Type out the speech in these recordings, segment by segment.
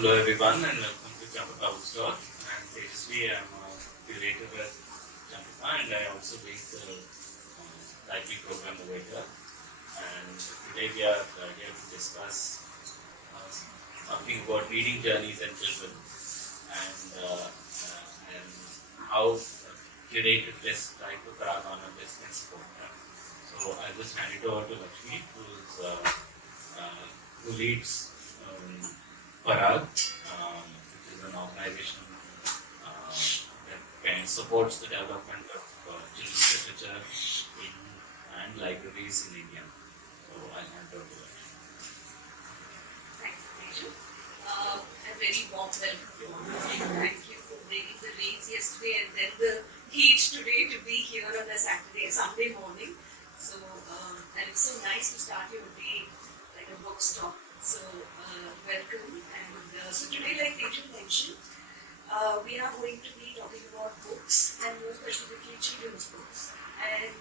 Hello everyone and welcome to Champaca Bookstore. I'm Thejaswi, I'm a curator at Champaca and I also make the library program over here. And today we are here to discuss something about reading journeys and children and how curated lists like the Parag on a list can support that. So I'll just hand it over to Lakshmi who leads Parag, which is an organization that kind of supports the development of children's literature and libraries in India. So I'll hand it over to her. Thank you, Teju. A very warm welcome to all of you. Thank you for bringing the rains yesterday and then the heat today to be here on a Sunday morning. So, and it's so nice to start your day like a bookstore. So, welcome. And so today, like Teju mentioned, we are going to be talking about books and more specifically children's books. And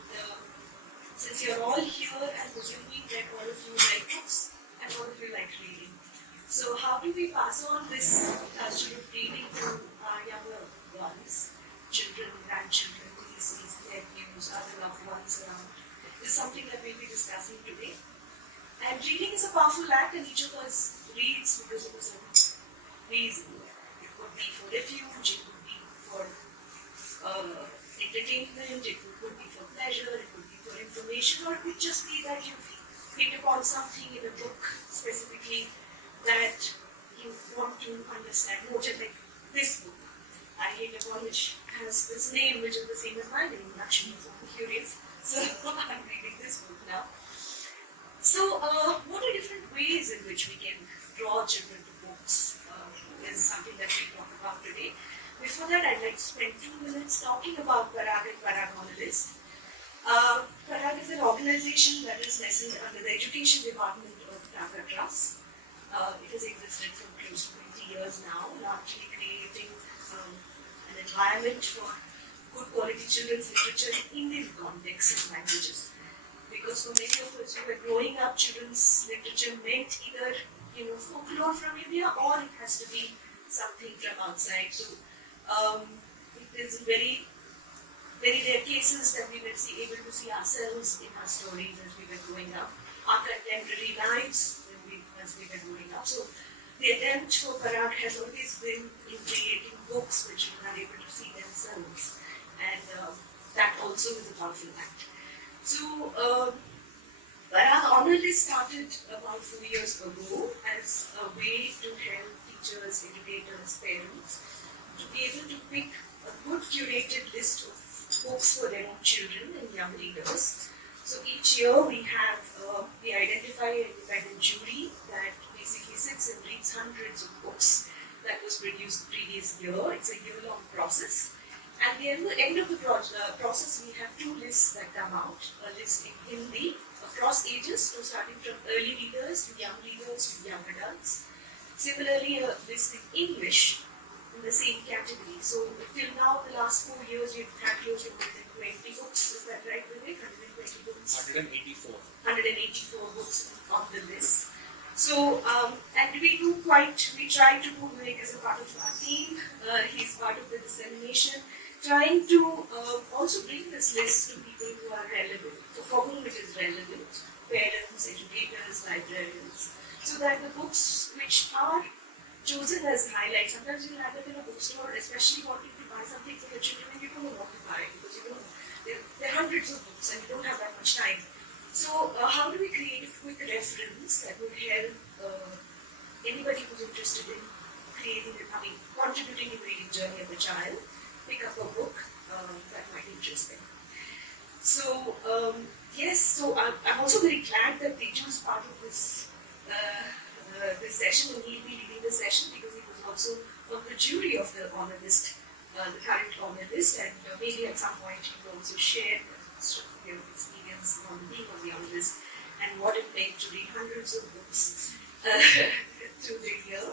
since you're all here, I'm assuming that all of you like books and all of you like reading. So how do we pass on this culture of reading to our younger ones, children, grandchildren, nieces, nephews, other loved ones around? This is something that we'll be discussing today. And reading is a powerful act and each of us reads because of a certain reason. It could be for refuge, it could be for entertainment, it could be for pleasure, it could be for information, or it could just be that you hit upon something in a book specifically that you want to understand more. Just like this book I hit upon, which has this name which is the same as my name, Lakshmi, so I'm curious. So I'm reading this book now. So what are different ways in which we can draw children to books is something that we'll talk about today. Before that, I'd like to spend 2 minutes talking about Parag and Parag on a list. Parag is an organization that is nestled under the Education Department of Tata Trust. It has existed for close to 20 years now, largely creating an environment for good quality children's literature in Indian contexts and languages. Because for many of us who were growing up, children's literature meant either folklore from India or it has to be something from outside. So it is very, very rare cases that we were able to see ourselves in our stories as we were growing up, our contemporary lives as we were growing up. So the attempt for Parag has always been in creating books which children are able to see themselves, and that also is a powerful act. So, Parag Honor List started about 4 years ago as a way to help teachers, educators, parents to be able to pick a good curated list of books for their own children and young readers. So each year we identify an independent jury that basically sits and reads hundreds of books that was produced the previous year. It's a year-long process. At the end of the process, we have 2 lists that come out. A list in Hindi, across ages, so starting from early readers to young adults. Similarly, a list in English in the same category. So till now, the last 4 years, we've had close to 120 books. Is that right, Vivek? 120 books? 184. 184 books on the list. So, and we try to do, Vivek as a part of our team, he's part of the dissemination, trying to also bring this list to people who are relevant, so for whom it is relevant, parents, educators, librarians, so that the books which are chosen as highlights, sometimes you'll end up in a bookstore, especially wanting to buy something for your children and you don't know what to buy because there are hundreds of books and you don't have that much time. So how do we create a quick reference that would help anybody who's interested in contributing in the reading journey of the child, pick up a book that might interest them. So yes, so I'm also very glad that Teju is part of this session and he'll be leading the session because he was also on the jury of the honor list, the current honor list, and maybe at some point he will also share your experience on being on the honor list and what it meant to read hundreds of books through the year.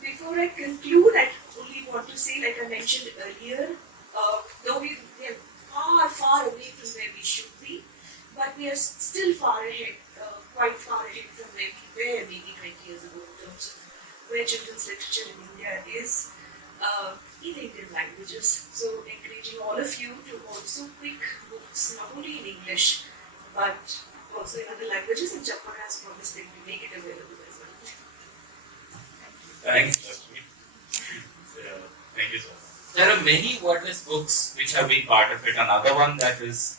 Before I conclude, I only want to say, like I mentioned earlier, though we are far, far away from where we should be, but we are still far ahead, quite far ahead from where we were maybe 20 years ago in terms of where children's literature in India is in Indian languages. So encouraging all of you to also pick books not only in English but also in other languages, and Champaca has promised them to make it available as well. Thanks, Lakshmi. Thank you so much. There are many wordless books which have been part of it. Another one that is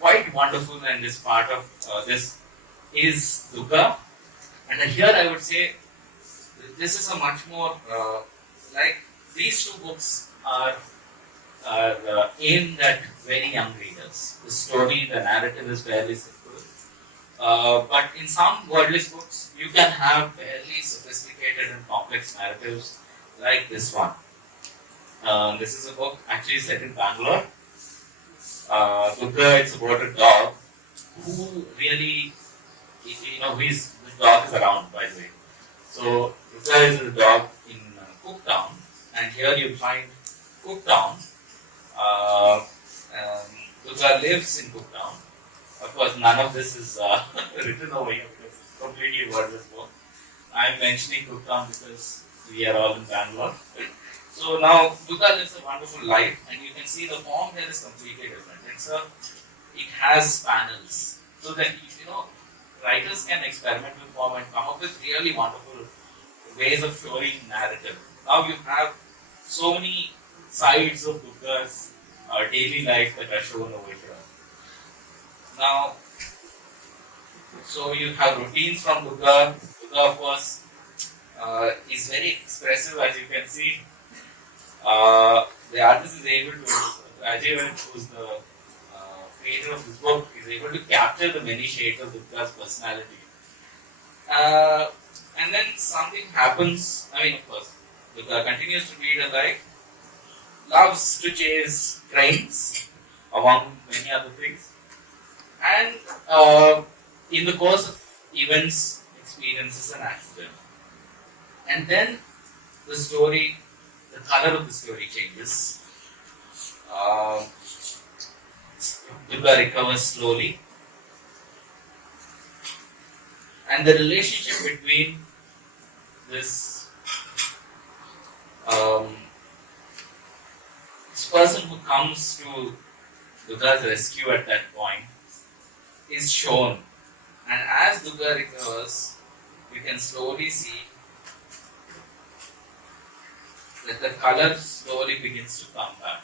quite wonderful and is part of this is Dukkha. And here I would say this is a much more like these two books are aimed at very young readers. The story, the narrative is fairly simple. But in some wordless books, you can have fairly sophisticated and complex narratives like this one. This is a book actually set in Bangalore. Dukkha, it's about a dog who really, this dog is around, by the way. So, Dukkha is a dog in Cooktown, and here you find Cooktown. Dukkha lives in Cooktown. Of course, none of this is written over here because it's completely wordless book. I'm mentioning Cooktown because we are all in Bangalore. So now Dukkha lives a wonderful life, and you can see the form here is completely different. It has panels, so that writers can experiment with form and come up with really wonderful ways of showing narrative. Now you have so many sides of Dukkha's daily life that are shown over here. Now, so you have routines from Dukkha. Dukkha, of course, is very expressive, as you can see. The artist is able to, Ajay, who's the creator of this book, is able to capture the many shades of Dukkha's personality. And then something happens. Of course, Dukkha continues to lead a life, loves to chase trains, among many other things. And in the course of events, experiences an accident. And then the story, the color of the story changes. Dukkha recovers slowly. And the relationship between this person who comes to Dukkha's rescue at that point is shown. And as Dukkha recovers, you can slowly see that the color slowly begins to come back.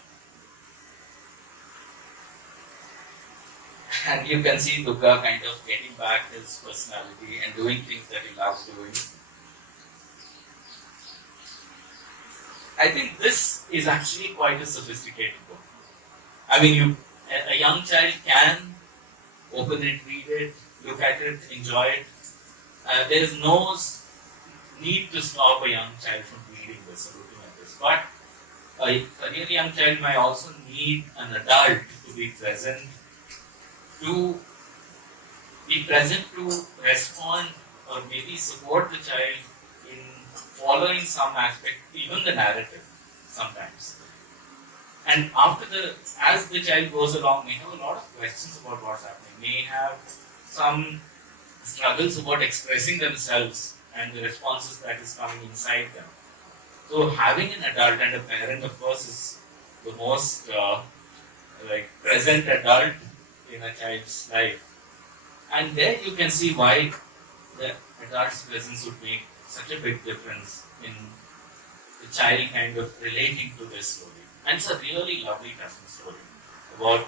And you can see Dukkha kind of getting back his personality and doing things that he loves doing. I think this is actually quite a sophisticated book. A young child can open it, read it, look at it, enjoy it. There is no need to stop a young child from reading this or looking at this. But a really young child might also need an adult to be present to respond or maybe support the child in following some aspect, even the narrative sometimes. And as the child goes along, may have a lot of questions about what's happening, may have some struggles about expressing themselves and the responses that is coming inside them. So having an adult and a parent, of course, is the most present adult in a child's life. And there you can see why the adult's presence would make such a big difference in the child kind of relating to this story. And it's a really lovely, touching story about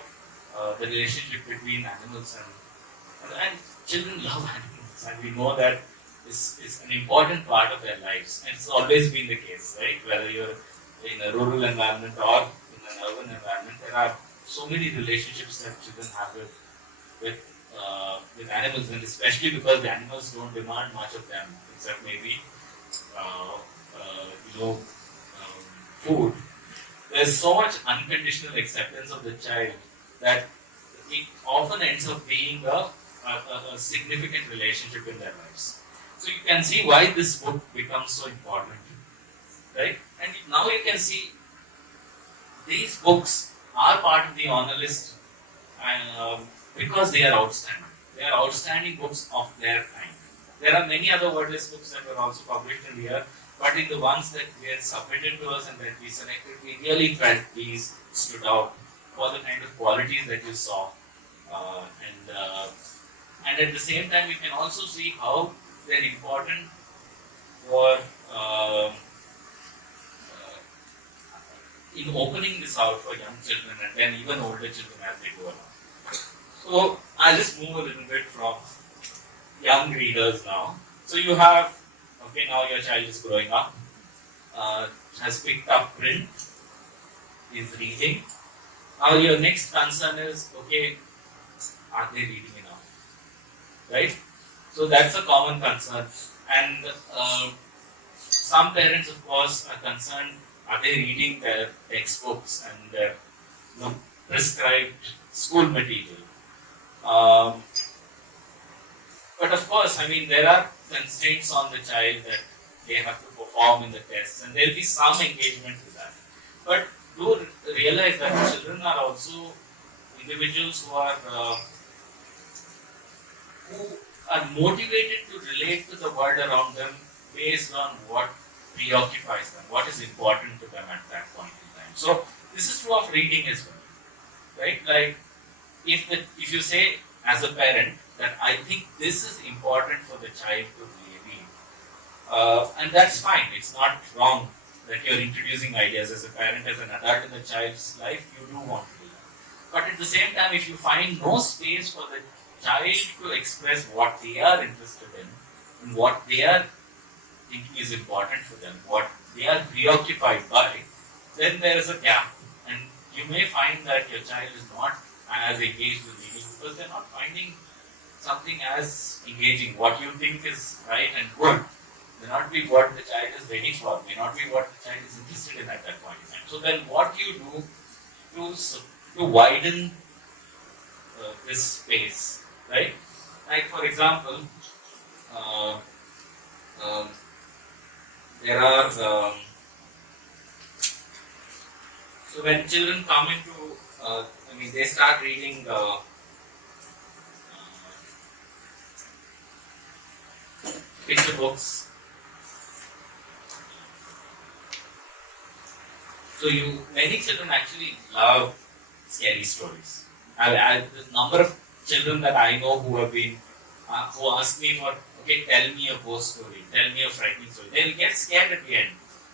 the relationship between animals and children love animals, and we know that this is an important part of their lives, and it's always been the case, right? Whether you're in a rural environment or in an urban environment, there are so many relationships that children have with animals, and especially because the animals don't demand much of them, except maybe food. There's so much unconditional acceptance of the child that it often ends up being a significant relationship in their lives. So you can see why this book becomes so important, right? And now you can see these books are part of the honor list because they are outstanding. They are outstanding books of their kind. There are many other wordless books that were also published in here, but in the ones that were submitted to us and that we selected, we really felt these stood out for the kind of qualities that you saw. And at the same time, you can also see how they're important for in opening this out for young children and then even older children as they go along. So I'll just move a little bit from young readers now. So you have, okay, now your child is growing up, has picked up print, is reading. Now your next concern is, okay, are they reading enough? Right? So that's a common concern. And some parents, of course, are concerned, are they reading their textbooks and their prescribed school material? But of course, I mean, there are constraints on the child that they have to perform in the tests, and there will be some engagement with that. But do realize that children are also individuals who are motivated to relate to the world around them based on what preoccupies them, what is important to them at that point in time. So this is true of reading as well, right? Like if you say as a parent that I think this is important for the child to read, and that's fine. It's not wrong that you're introducing ideas as a parent, as an adult in the child's life. You do want to do that, but at the same time, if you find no space for the child to express what they are interested in and what they are thinking is important for them, what they are preoccupied by, then there is a gap. And you may find that your child is not as engaged with reading because they're not finding something as engaging. What you think is right and good may not be what the child is ready for, may not be what the child is interested in at that point in time. So then what you do to widen this space, right? Like for example, there are so when children come into they start reading picture books. So many children actually love scary stories. The number of children that I know who have been who ask me for, okay, tell me a ghost story, tell me a frightening story. They'll get scared at the end,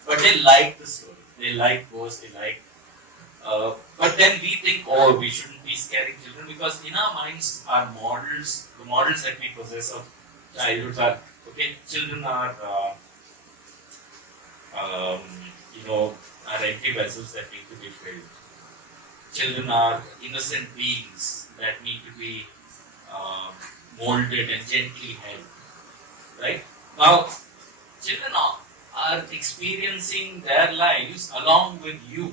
but they like the story. They like ghosts. They like. But then we think, oh, we shouldn't be scaring children because in our minds, our models, the models that we possess of childhood are, okay, children are, are empty vessels that need to be filled. Children are innocent beings that need to be molded and gently held. Right? Now, children are experiencing their lives along with you.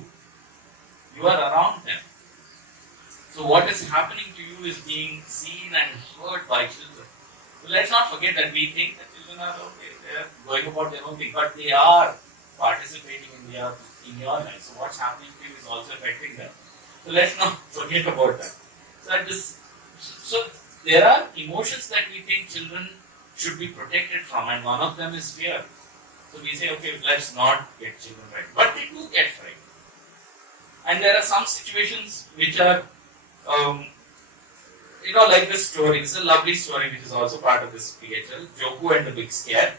You are around them. So what is happening to you is being seen and heard by children. So let's not forget that we think that children are okay, they are going about their own thing, but they are participating in your life. So what's happening to you is also affecting them. So let's not forget about that. So there are emotions that we think children should be protected from, and one of them is fear. So we say, okay, let's not get children frightened. But they do get frightened. And there are some situations which are, like this story. It's a lovely story which is also part of this PHL, Joku and the Big Scare.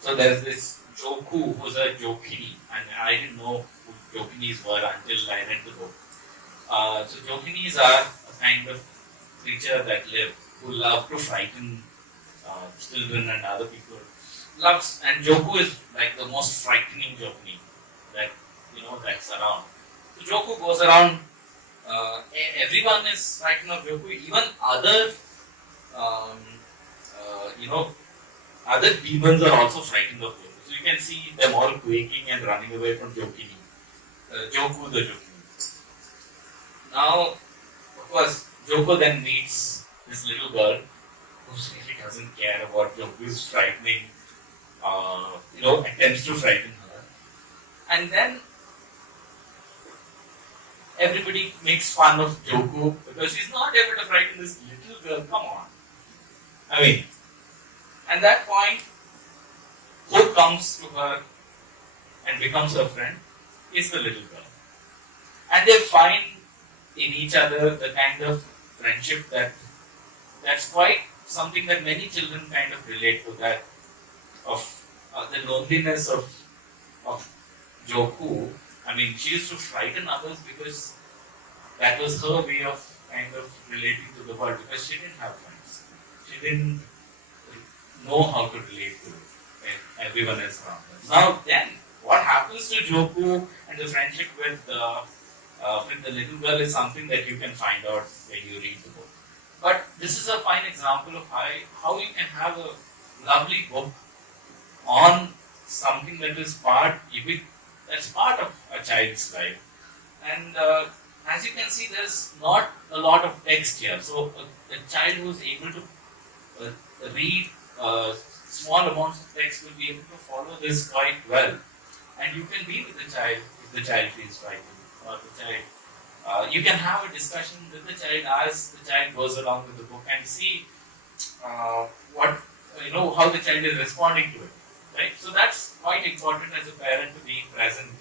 So there's this Joku who's a Jokini, and I didn't know who Jokinis were until I read the book. So Jokinis are a kind of creature that who love to frighten children and other people. And Joku is like the most frightening Jokini that's around. So Joku goes around, everyone is frightened of Joku, even other other demons are also frightened of Joku. So you can see them all quaking and running away from Jokini. Joku the Jokini. Now, of course, Joku then meets this little girl who really doesn't care about Joku's frightening, attempts to frighten her. And then everybody makes fun of Joku because he's not able to frighten this little girl. Come on. I mean, And that point, who comes to her and becomes her friend is the little girl. And they find in each other the kind of friendship that's quite something that many children kind of relate to, that of the loneliness of Joku. I mean, she used to frighten others because that was her way of kind of relating to the world, because she didn't have friends. She didn't know how to relate to everyone else around her. Now then, what happens to Joku and the friendship with the little girl is something that you can find out when you read the book. But this is a fine example of how you can have a lovely book on something that is that's part of a child's life. And as you can see, there's not a lot of text here. So a child who's able to read small amounts of text will be able to follow this quite well. And you can be with the child if the child feels frightened, or the child. You can have a discussion with the child as the child goes along with the book and see how the child is responding to it. Right? So that's quite important as a parent, to be present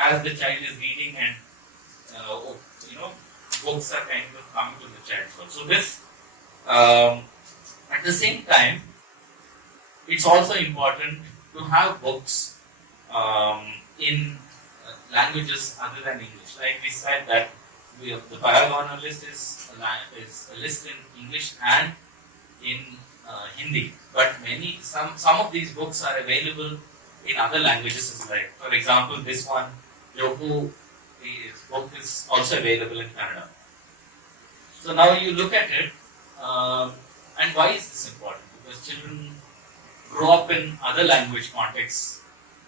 as the child is reading, and books are kind of coming to the child's world. So this, at the same time, it's also important to have books in languages other than English. Like we said that the Parag list is a list in English and in Hindi, but some of these books are available in other languages as well. For example, this one, Joku, his book is also available in Kannada. So now you look at it, and why is this important? Because children grow up in other language contexts,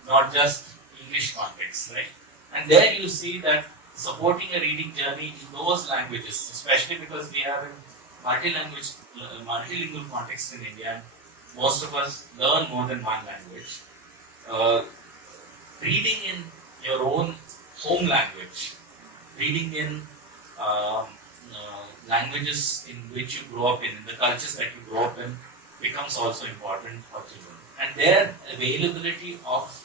not just English contexts, right? And there you see that supporting a reading journey in those languages, especially because we are in multilingual context in India, and most of us learn more than one language. Reading in your own home language, reading in languages in which you grow up in the cultures that you grow up in, becomes also important for children. And their availability of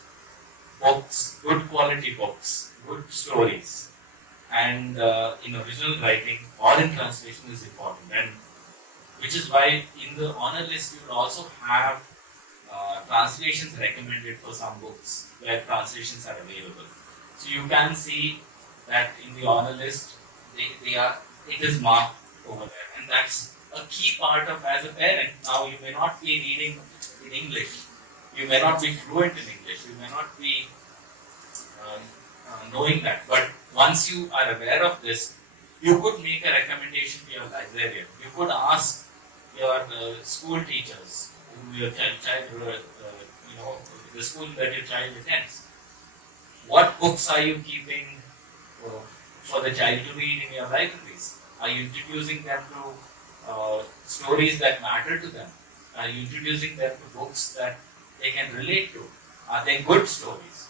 books, good quality books, good stories, and in original writing or in translation is important. And which is why in the honor list you will also have translations recommended for some books where translations are available. So you can see that in the honor list it is marked over there, and that's a key part of, as a parent. Now you may not be reading in English, you may not be fluent in English, you may not be knowing that, but once you are aware of this, you could make a recommendation to your librarian. You could ask your school teachers, your the school that your child attends, what books are you keeping for the child to read in your libraries? Are you introducing them to stories that matter to them? Are you introducing them to books that they can relate to? Are they good stories?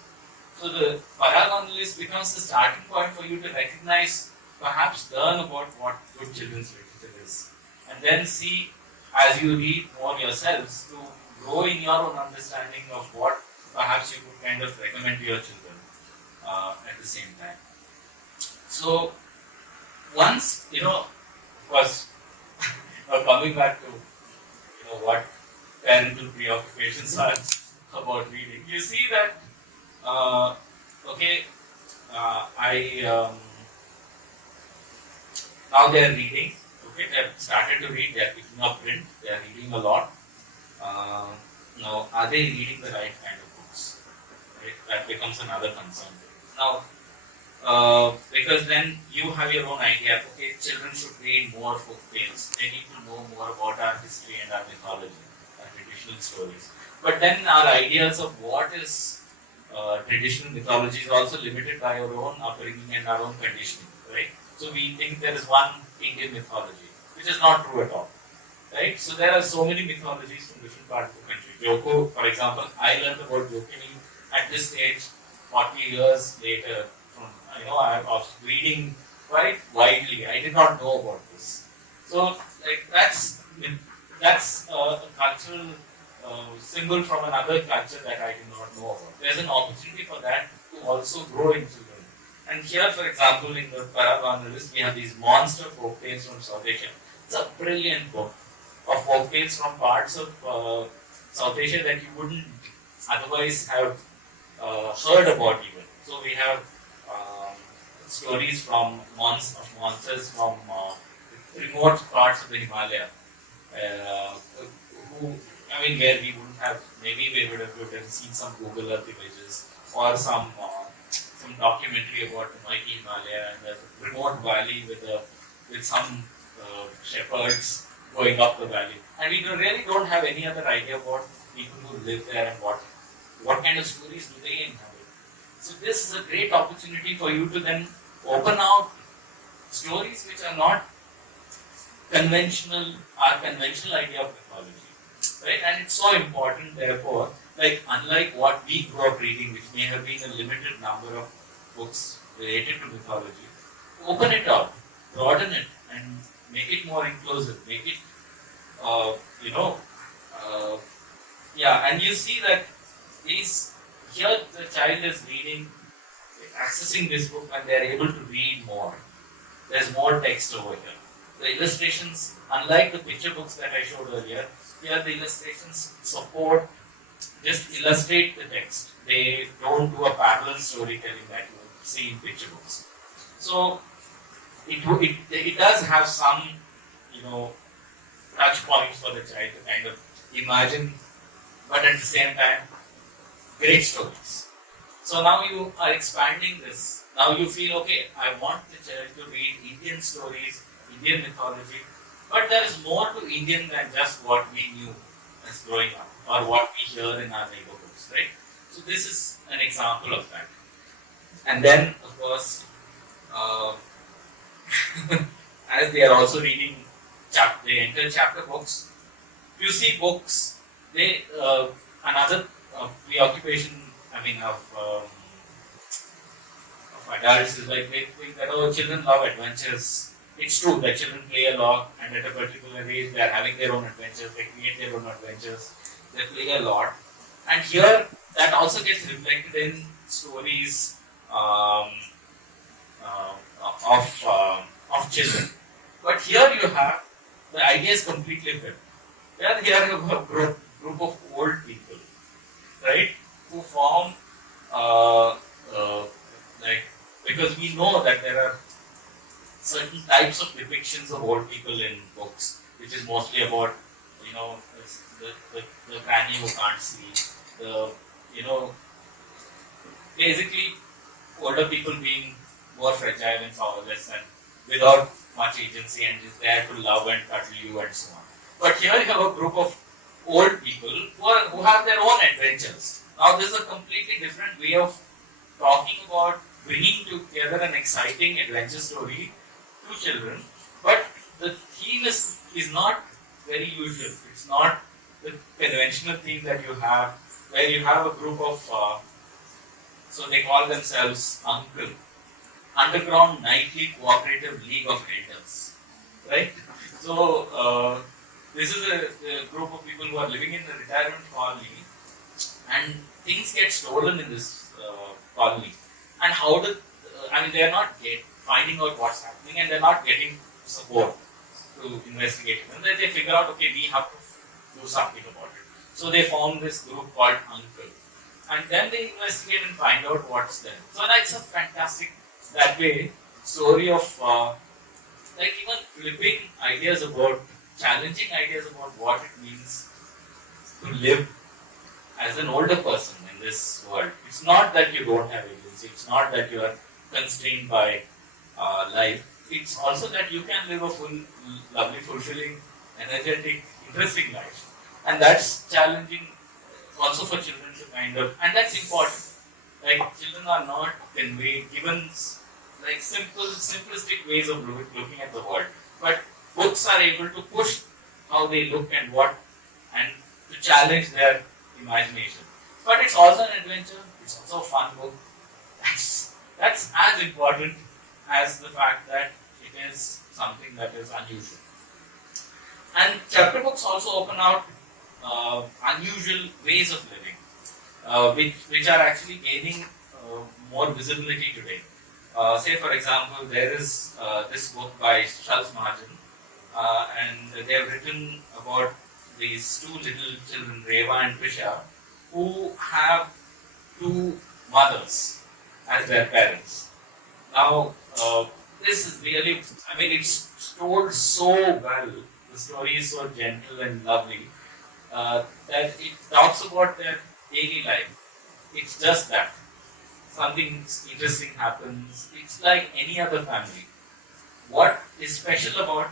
So the Parag list becomes the starting point for you to recognize, perhaps learn about what good children's literature is. And then see, as you read more yourselves, to grow in your own understanding of what perhaps you could kind of recommend to your children at the same time. So once, of course, coming back to what parental preoccupations are about reading, you see that now they are reading. Okay, they have started to read. They are picking up print. They are reading a lot. Now, are they reading the right kind of books? Right? That becomes another concern. Now, because then you have your own idea. Okay, children should read more folk tales. They need to know more about our history and our mythology, our traditional stories. But then our ideas of what is traditional mythology is also limited by our own upbringing and our own conditioning, right? So we think there is one Indian mythology, which is not true at all, right? So there are so many mythologies from different parts of the country. Joko, for example, I learned about Jokini at this stage, 40 years later. I was reading quite widely. I did not know about this. So, that's that's a cultural symbol from another culture that I do not know about. There's an opportunity for that to also grow in children. And here, for example, in the Parag on the list, we have these monster folk tales from South Asia. It's a brilliant book of folk tales from parts of South Asia that you wouldn't otherwise have heard about even. So we have stories from monsters from remote parts of the Himalaya, who, I mean, where we wouldn't have, maybe we would have seen some Google Earth images or some documentary about the mighty Himalaya and the remote valley with some shepherds going up the valley. And we really don't have any other idea about people who live there and what kind of stories do they inhabit. So this is a great opportunity for you to then open out stories which are not conventional idea of mythology. Right? And it's so important, therefore, like unlike what we grew up reading, which may have been a limited number of books related to mythology, open it up, broaden it, and make it more inclusive, make it, and you see that here the child is reading, accessing this book, and they are able to read more. There's more text over here. The illustrations, unlike the picture books that I showed earlier, here the illustrations just illustrate the text. They don't do a parallel storytelling that you would see in picture books. So it does have some, touch points for the child to kind of imagine, but at the same time, great stories. So now you are expanding this. Now you feel, okay, I want the child to read Indian stories, Indian mythology, but there is more to Indian than just what we knew as growing up or what we hear in our neighborhoods, right? So this is an example of that. And then, of course, as they are also reading, they enter chapter books. You see books, another preoccupation, of adults is like they think that, children love adventures. It's true that children play a lot, and at a particular age they are having their own adventures, they create their own adventures, they play a lot. And here, that also gets reflected in stories of children. But here you have, the idea is completely different. Here you have a group of old people, right, who form, because we know that there are certain types of depictions of old people in books, which is mostly about, the granny who can't see, basically older people being more fragile and powerless and without much agency and is there to love and cuddle you and so on. But here you have a group of old people who have their own adventures. Now this is a completely different way of talking about bringing together an exciting adventure story to children, but the theme is not very usual. It's not the conventional theme that you have, where you have a group of, so they call themselves UNCLE, Underground Nightly Cooperative League of Renters, right? So this is a group of people who are living in the retirement colony, and things get stolen in this colony. And they are not finding out what's happening, and they're not getting support to investigate it. And then they figure out, okay, we have to do something about it. So they form this group called UNCLE. And then they investigate and find out what's there. So that's a fantastic, that way, story of even flipping ideas about, challenging ideas about what it means to live as an older person in this world. It's not that you don't have agency, it's not that you are constrained by life. It's also that you can live a full, lovely, fulfilling, energetic, interesting life. And that's challenging also for children to kind of, and that's important. Like, children are not given like simplistic ways of looking at the world. But books are able to push how they look and to challenge their imagination. But it's also an adventure, it's also a fun book. That's as important as the fact that it is something that is unusual. And chapter books also open out unusual ways of living, which are actually gaining more visibility today. Say, for example, there is this book by Charles Martin, and they have written about these two little children, Reva and Trisha, who have two mothers as their parents. Now, this is really, I mean, it's told so well. The story is so gentle and lovely that it talks about their daily life. It's just that. Something interesting happens. It's like any other family. What is special about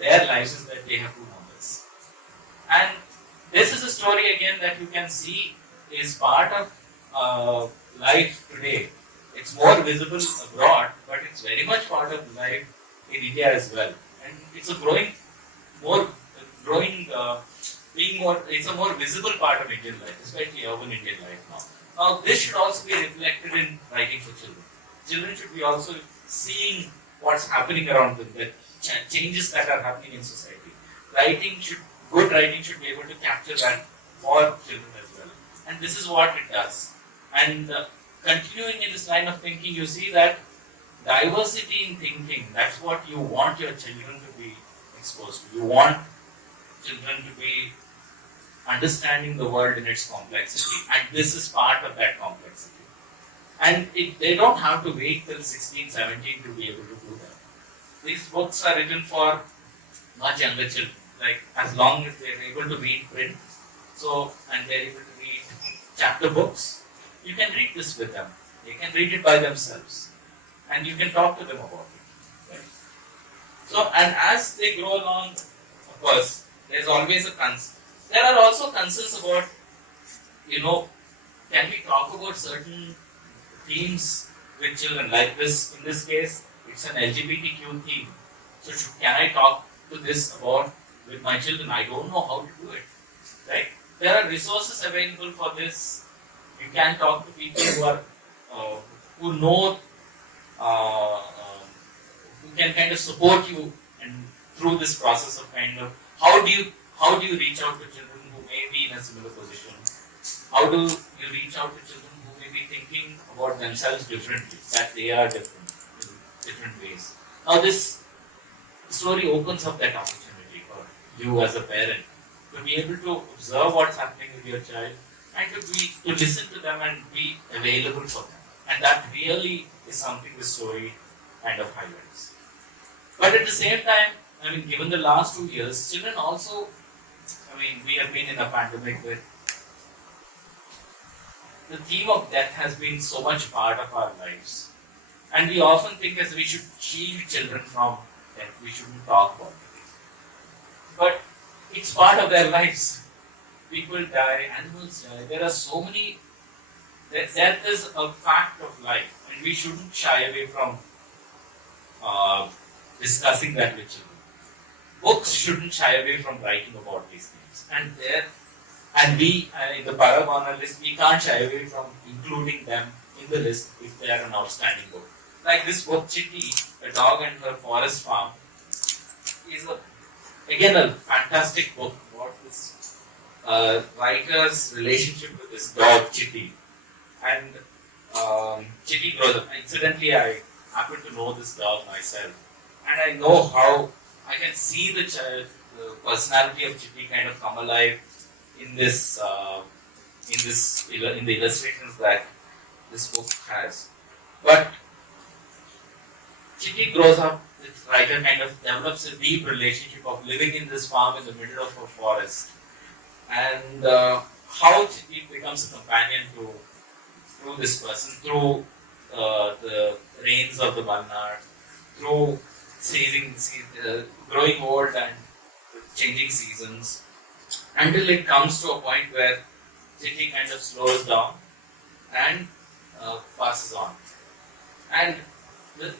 their lives is that they have two mothers. And this is a story again that you can see is part of life today. It's more visible abroad, but it's very much part of life in India as well. And it's a it's a more visible part of Indian life, especially urban Indian life now. Now, this should also be reflected in writing for children. Children should be also seeing what's happening around them, the changes that are happening in society. Good writing should be able to capture that for children as well. And this is what it does. And continuing in this line of thinking, you see that diversity in thinking, that's what you want your children to be exposed to. You want children to be understanding the world in its complexity, and this is part of that complexity. And they don't have to wait till 16, 17 to be able to do that. These books are written for much younger children, like as long as they're able to read print, and they're able to read chapter books, you can read this with them. They can read it by themselves, and you can talk to them about it. Right? So, and as they grow along, of course, there's always a concern. There are also concerns about, can we talk about certain themes with children? Like this, in this case, it's an LGBTQ theme. So can I talk to this with my children? I don't know how to do it. Right? There are resources available for this. You can talk to people who know, who can kind of support you and through this process of kind of how do you reach out to children who may be in a similar position? How do you reach out to children who may be thinking about themselves differently, that they are different in different ways? Now this story opens up that opportunity for you as a parent to be able to observe what's happening with your child and to listen to them and be available for them. And that really is something this story kind of highlights. But at the same time, given the last 2 years, children also, we have been in a pandemic where the theme of death has been so much part of our lives. And we often think as we should shield children from death, we shouldn't talk about it. But it's part of their lives. People die, animals die, there are so many, death is a fact of life, and we shouldn't shy away from discussing that with children. Books shouldn't shy away from writing about these things. And we, in the Parag honor list, we can't shy away from including them in the list if they are an outstanding book. Like this book, Chitty, A Dog and Her Forest Farm, is again a fantastic book about this writer's relationship with this dog, Chitty. And Chitty grows up. Incidentally, I happen to know this dog myself. And I know how I can see the personality of Chitty kind of come alive in the illustrations that this book has. But Chitty grows up, the writer kind of develops a deep relationship of living in this farm in the middle of a forest. And how Chitty becomes a companion through this person, through the rains of the Bannar, through growing old and changing seasons, until it comes to a point where Chitty kind of slows down and passes on. And the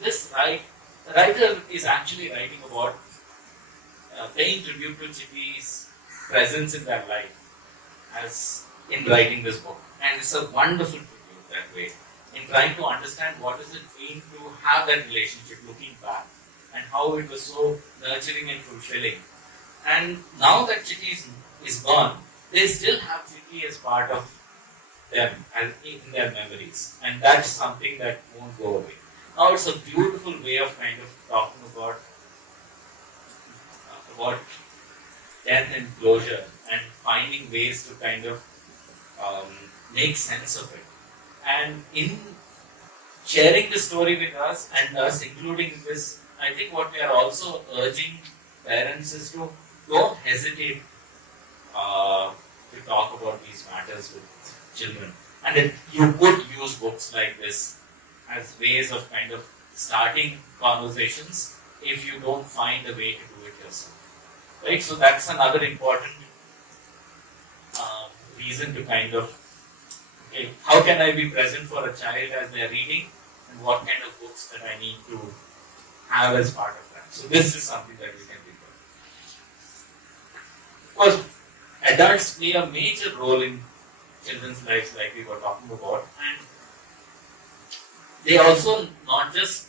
writer is actually writing about paying tribute to Chitty's presence in their life as in writing this book. And it's a wonderful tribute that way, in trying to understand what does it mean to have that relationship looking back, and how it was so nurturing and fulfilling. And now that Chitti is gone, they still have Chitti as part of them and in their memories, and that's something that won't go away. Now it's a beautiful way of kind of talking about death and closure and finding ways to kind of make sense of it. And in sharing the story with us and us including this, I think what we are also urging parents is to don't hesitate to talk about these matters with children. And that you could use books like this as ways of kind of starting conversations if you don't find a way to do it yourself. Right? So that's another important reason to kind of, okay, how can I be present for a child as they're reading, and what kind of books that I need to have as part of that. So this is something that we can think of. Of course, adults play a major role in children's lives, like we were talking about, and they also not just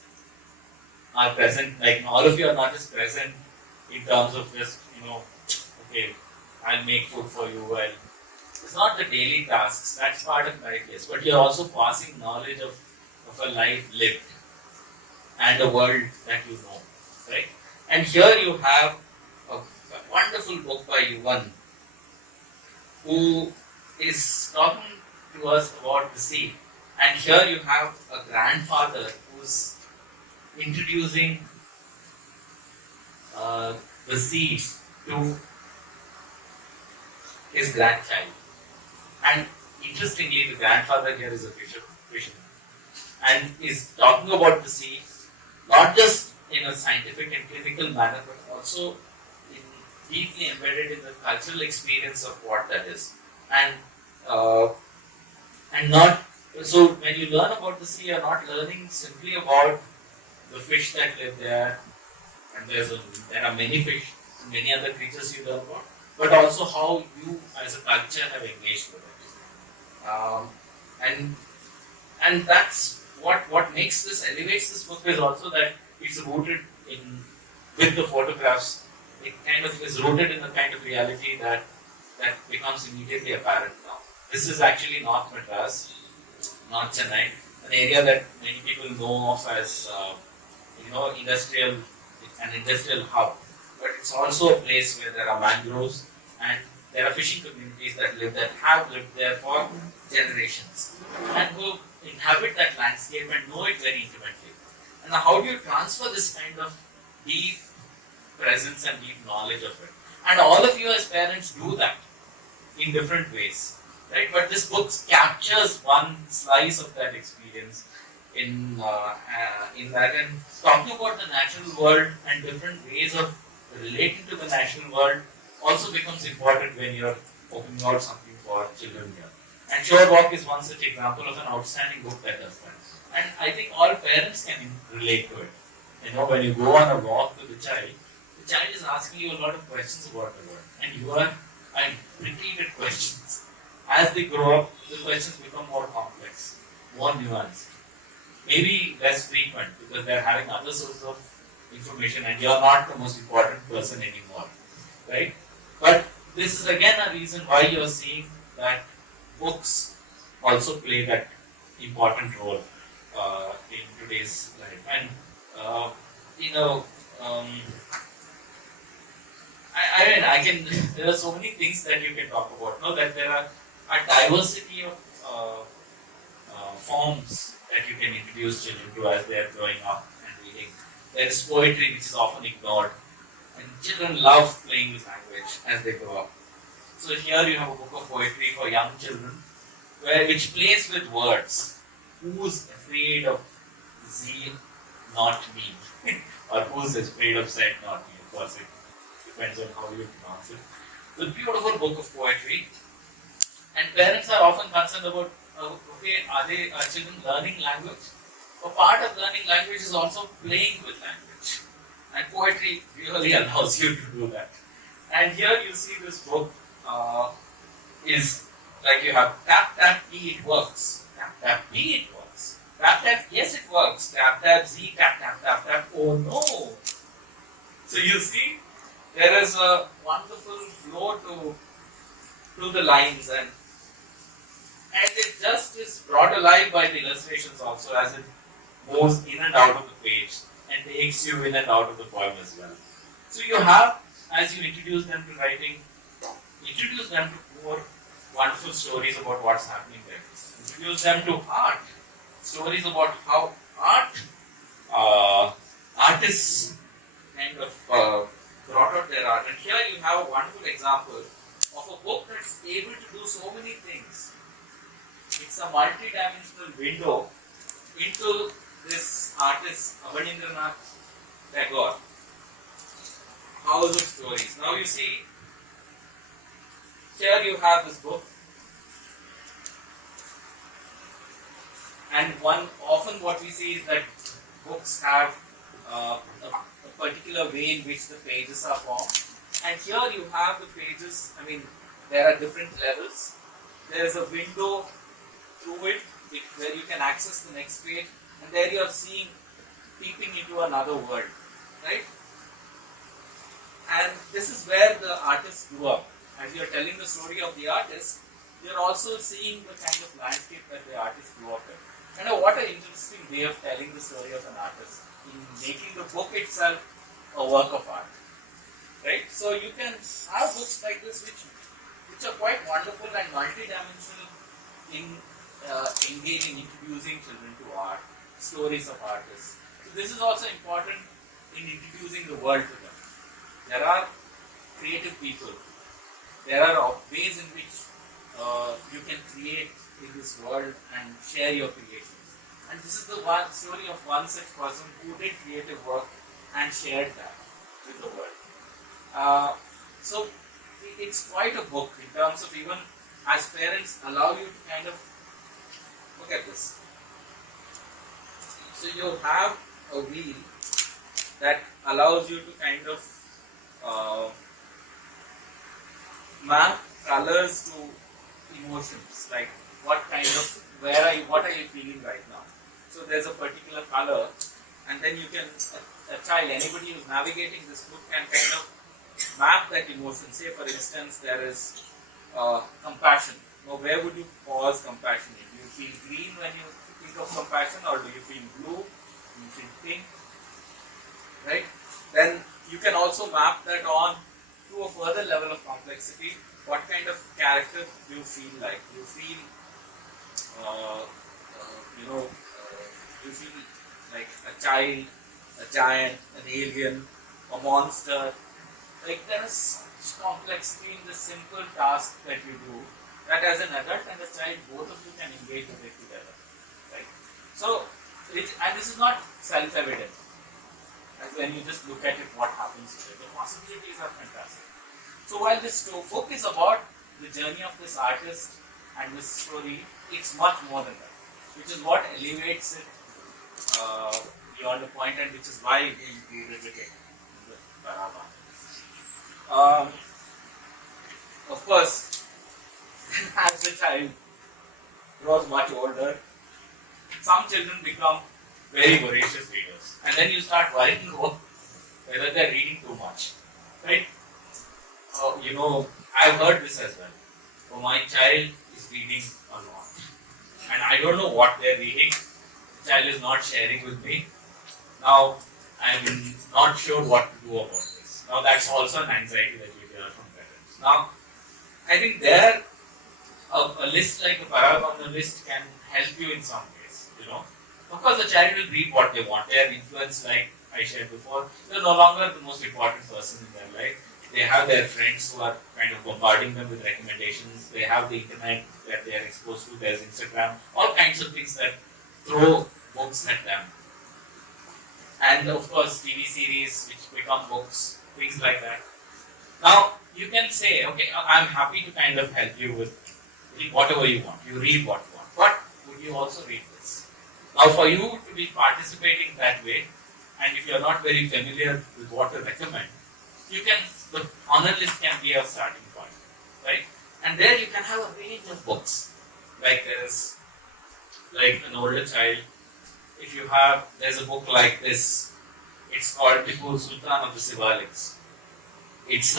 are present, like all of you are not just present in terms of just, okay, I'll make food for you, it's not the daily tasks, that's part of life, yes, but you're also passing knowledge of a life lived and a world that you know, right? And here you have a wonderful book by Yuvan, who is talking to us about the sea. And here you have a grandfather who's introducing the sea to his grandchild. And interestingly, the grandfather here is a fisherman and is talking about the sea, not just in a scientific and clinical manner, but also deeply embedded in the cultural experience of what that is. And not so when you learn about the sea, you're not learning simply about the fish that live there, and there are many fish, many other creatures you learn about, but also how you as a culture have engaged with it. And that's what makes this, elevates this book is also that it's rooted with the photographs. It kind of is rooted in the kind of reality that becomes immediately apparent now. This is actually North Madras, North Chennai, an area that many people know of as an industrial hub. But it's also a place where there are mangroves and there are fishing communities that have lived there for generations and who inhabit that landscape and know it very intimately. And now how do you transfer this kind of deep presence and deep knowledge of it? And all of you as parents do that in different ways, right? But this book captures one slice of that experience in that, and talking about the natural world and different ways of relating to the natural world also becomes important when you're opening out something for children here. And Shore Walk is one such example of an outstanding book that does that. And I think all parents can relate to it. When you go on a walk with the child is asking you a lot of questions about the world. And you are repeated questions. As they grow up, the questions become more complex, more nuanced. Maybe less frequent because they're having other sources of information and you're not the most important person anymore. Right? But this is again a reason why you're seeing that books also play that important role in today's life. And there are so many things that you can talk about. Know that there are a diversity of forms that you can introduce children to as they are growing up and reading. There is poetry, which is often ignored, and children love playing with language as they grow up. So here you have a book of poetry for young children, which plays with words. Who's afraid of Z, not me? Or who's afraid of Z, not me? Of course, it depends on how you pronounce it. It's a beautiful book of poetry. And parents are often concerned about, are children learning language? A part of learning language is also playing with language. And poetry really allows you to do that. And here you see this book is like you have tap tap E, it works. Tap tap B, it works. Tap tap, yes, it works. Tap tap Z, tap tap tap tap. Oh no! So you see, there is a wonderful flow to the lines, and it just is brought alive by the illustrations also as it moves in and out of the page and takes you in and out of the poem as well. So you have, as you introduce them to writing, introduce them to more wonderful stories about what's happening there. Introduce them to art, stories about how artists kind of brought out their art. And here you have a wonderful example of a book that's able to do so many things. It's a multi-dimensional window into this artist, Abanindranath Tagore, House of Stories. Now you see, here you have this book, and often what we see is that books have a particular way in which the pages are formed, and here you have the pages. I mean, there are different levels. There is a window through it where you can access the next page, and there you are seeing peeping into another world, right? And this is where the artist grew up. As you are telling the story of the artist, you are also seeing the kind of landscape that the artist grew up in. And what an interesting way of telling the story of an artist in making the book itself a work of art, right? So you can have books like this which are quite wonderful and multi-dimensional in engaging, introducing children to art, stories of artists. So this is also important in introducing the world to them. There are creative people. There are ways in which you can create in this world and share your creations. And this is the one story of one such person who did creative work and shared that with the world. So it's quite a book in terms of, even as parents, allow you to kind of look at this. So you have a wheel that allows you to kind of map colors to emotions, like what are you feeling right now. So there's a particular color, and then you can, a child, anybody who's navigating this book can kind of map that emotion. Say for instance, there is compassion. Now where would you pause compassion in? Do you feel green when you think of compassion, or do you feel blue? Do you feel pink? Right? Then you can also map that on to a further level of complexity. What kind of character do you feel like? Do you feel, do you feel like a child, a giant, an alien, a monster? Like, there is such complexity in the simple task that you do, that as an adult and a child, both of you can engage with it together, right? So, and this is not self-evident. When you just look at it, what happens to it, the possibilities are fantastic. So while this book is about the journey of this artist and this story, it's much more than that, which is what elevates it beyond the point, and which is why we included it in the Parag. Of course, as the child grows much older, some children become very voracious readers, and then you start worrying about whether they're reading too much, right? I've heard this as well. Oh, my child is reading a lot, and I don't know what they're reading. The child is not sharing with me. Now, I'm not sure what to do about this. Now, that's also an anxiety that we hear from parents. Now, I think there, a list like a Parag on the list can help you in some ways, Of course, the child will read what they want. They are influenced, like I shared before. They're no longer the most important person in their life. They have their friends who are kind of bombarding them with recommendations. They have the internet that they are exposed to. There's Instagram, all kinds of things that throw books at them. And of course, TV series which become books, things like that. Now, you can say, okay, I'm happy to kind of help you with whatever you want. You read what you want. But would you also read this? Now, for you to be participating that way, and if you're not very familiar with what to recommend, the honor list can be a starting point, right? And there you can have a range of books. Like there's, like an older child, there's a book like this. It's called Tipu Sultan of the Sivaliks. It's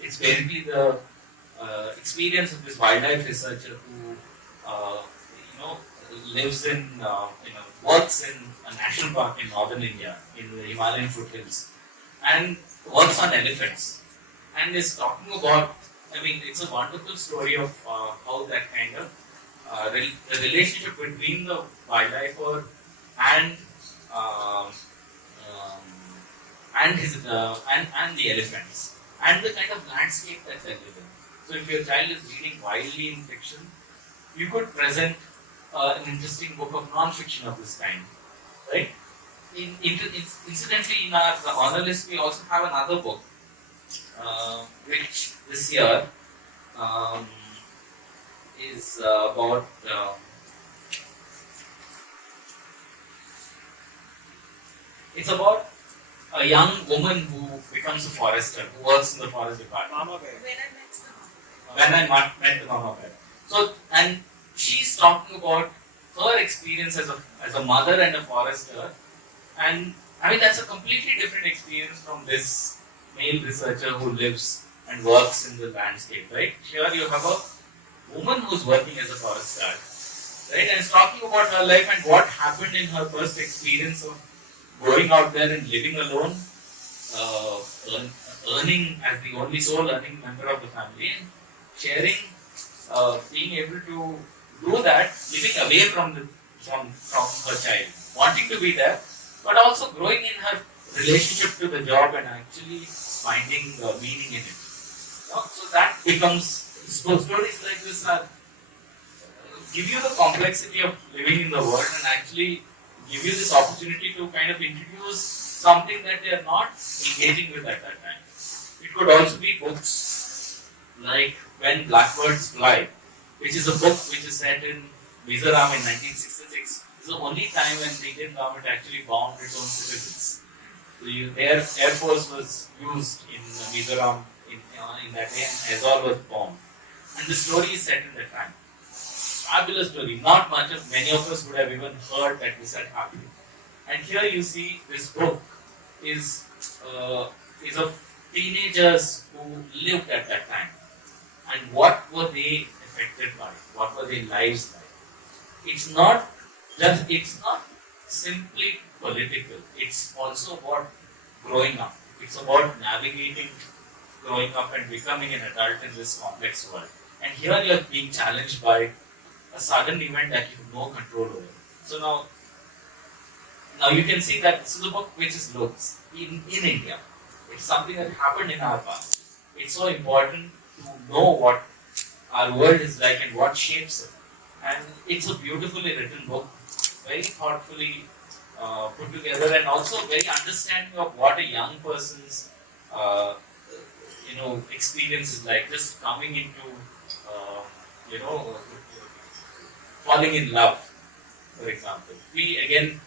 it's basically the experience of this wildlife researcher who lives in works in a national park in northern India in the Himalayan foothills and works on elephants and is talking about. I mean, it's a wonderful story of how that kind of the relationship between the wildlife and um, um, and the elephants and the kind of landscape that they live in. So if your child is reading wildly in fiction, you could present an interesting book of non-fiction of this kind, right? Incidentally, in our honor list, we also have another book, which this year um, is about. It's about a young woman who becomes a forester, who works in the forest department. Mama Bear. When I met the Mama Bear. So, and she's talking about her experience as a mother and a forester, and I mean that's a completely different experience from this male researcher who lives and works in the landscape, right? Here you have a woman who's working as a forest guard, right? And is talking about her life and what happened in her first experience of going out there and living alone, uh, earning as the only sole earning member of the family, and sharing, being able to do that, living away from her child, wanting to be there, but also growing in her relationship to the job and actually finding meaning in it. So that becomes stories like this are give you the complexity of living in the world and actually give you this opportunity to kind of introduce something that they are not engaging with at that time. It could also be books like When Blackbirds Fly, which is a book which is set in Mizoram in 1966. It's the only time when the Indian government actually bombed its own citizens. Their air force was used in Mizoram in that day, and Aizol was bombed. And the story is set in that time. Fabulous story. Not much of many of us would have even heard that this had happened. And here you see this book is of teenagers who lived at that time, and what were they affected by? What were their lives like? It's not simply political. It's also about growing up. It's about navigating growing up and becoming an adult in this complex world. And here you are being challenged by a sudden event that you have no control over. So now you can see that this is a book which is looks in India. It's something that happened in our past. It's so important to know what our world is like and what shapes it. And it's a beautifully written book, very thoughtfully put together, and also very understanding of what a young person's experience is like. Just coming into falling in love, for example. We again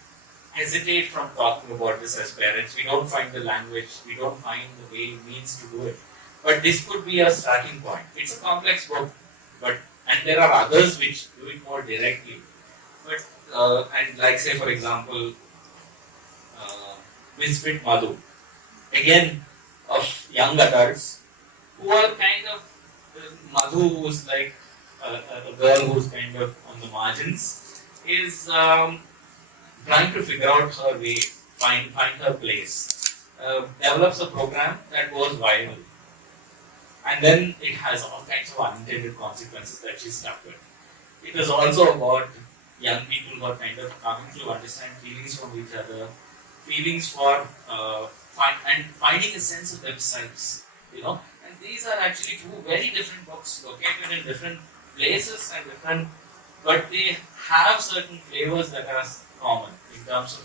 hesitate from talking about this as parents. We don't find the language, we don't find the way it means to do it. But this could be a starting point. It's a complex book, and there are others which do it more directly. But and like say for example, Misfit Madhu, again of young adults who are kind of Madhu, who's like a girl who's kind of on the margins, is trying to figure out her way, find her place, develops a program that goes viral, and then it has all kinds of unintended consequences that she's stuck with. It is also about young people who are kind of coming to understand feelings from each other, feelings for finding a sense of themselves, And these are actually two very different books located in different places and different, but they have certain flavors that are common in terms of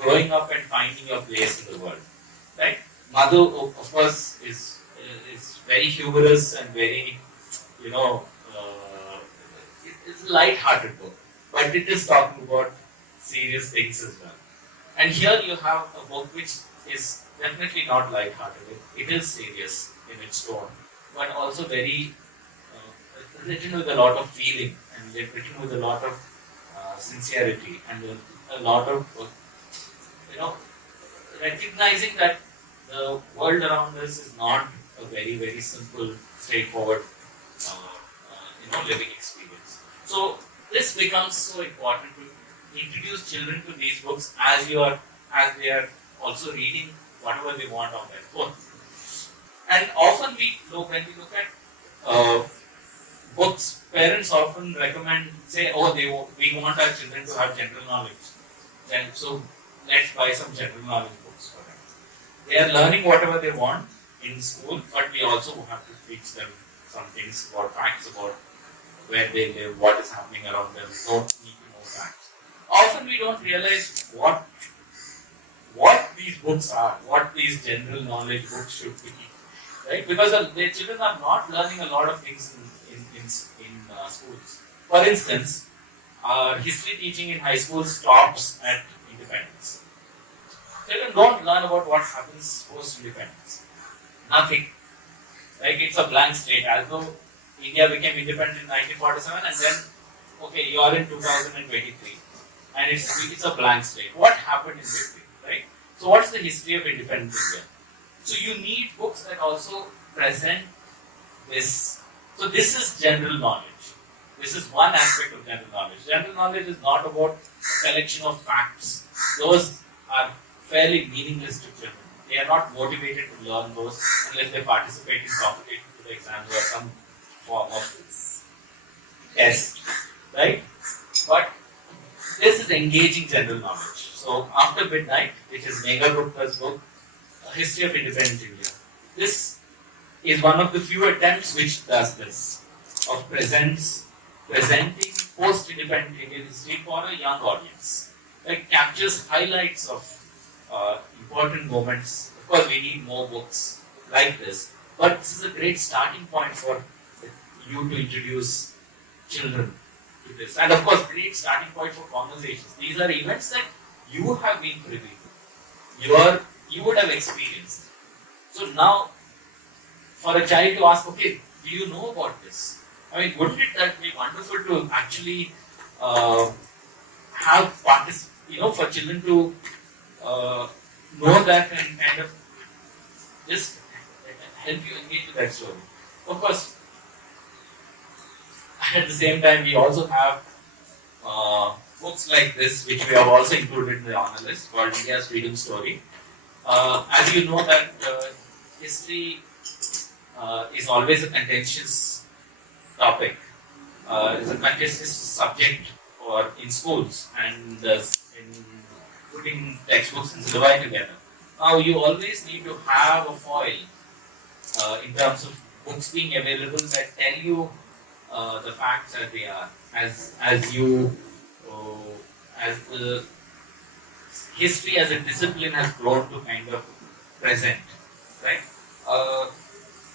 growing up and finding your place in the world, right? Madhu, of course, is very humorous and very, it's a light-hearted book, but it is talking about serious things as well. And here you have a book which is definitely not light-hearted. It is serious in its tone, but also very written with a lot of feeling and written with a lot of sincerity and a lot of recognizing that the world around us is not a very, very simple, straightforward, living experience. So this becomes so important to introduce children to these books as they are also reading whatever they want on their phone. And often when we look at books, parents often recommend, say, oh, we want our children to have general knowledge. Then so let's buy some general knowledge books for them. They are learning whatever they want in school, but we also have to teach them some things about facts about where they live, what is happening around them. Don't need to know facts. Often we don't realize what these books are, what these general knowledge books should be, right? Because their children are not learning a lot of things in schools. For instance, history teaching in high school stops at independence. Children don't learn about what happens post-independence. Nothing. Like it's a blank slate, as though India became independent in 1947 and then, okay, you are in 2023 and it's a blank slate. What happened in between, right? So what's the history of independent India? So you need books that also present this. So this is general knowledge. This is one aspect of general knowledge. General knowledge is not about a collection of facts. Those are fairly meaningless to children. They are not motivated to learn those unless they participate in competition to the exams or some form of test, right? But this is engaging general knowledge. So after midnight, which is Megha Gupta's book, A History of Independent India. This is one of the few attempts which does this, of presenting post-independent Indian history for a young audience. Like captures highlights of important moments. Of course, we need more books like this, but this is a great starting point for you to introduce children to this. And of course, great starting point for conversations. These are events that you have been privy to. You would have experienced. So now, for a child to ask, okay, do you know about this? I mean, wouldn't it that be wonderful to actually have for children to know that and kind of just help you engage with that story. Of course, at the same time, we also have books like this, which we have also included in the honor list, called India's Freedom Story. As you know that history is always a contentious topic. It's a contentious subject in schools and in putting textbooks and syllabi together. Now you always need to have a foil in terms of books being available that tell you the facts as they are, as the history as a discipline has grown to kind of present, right?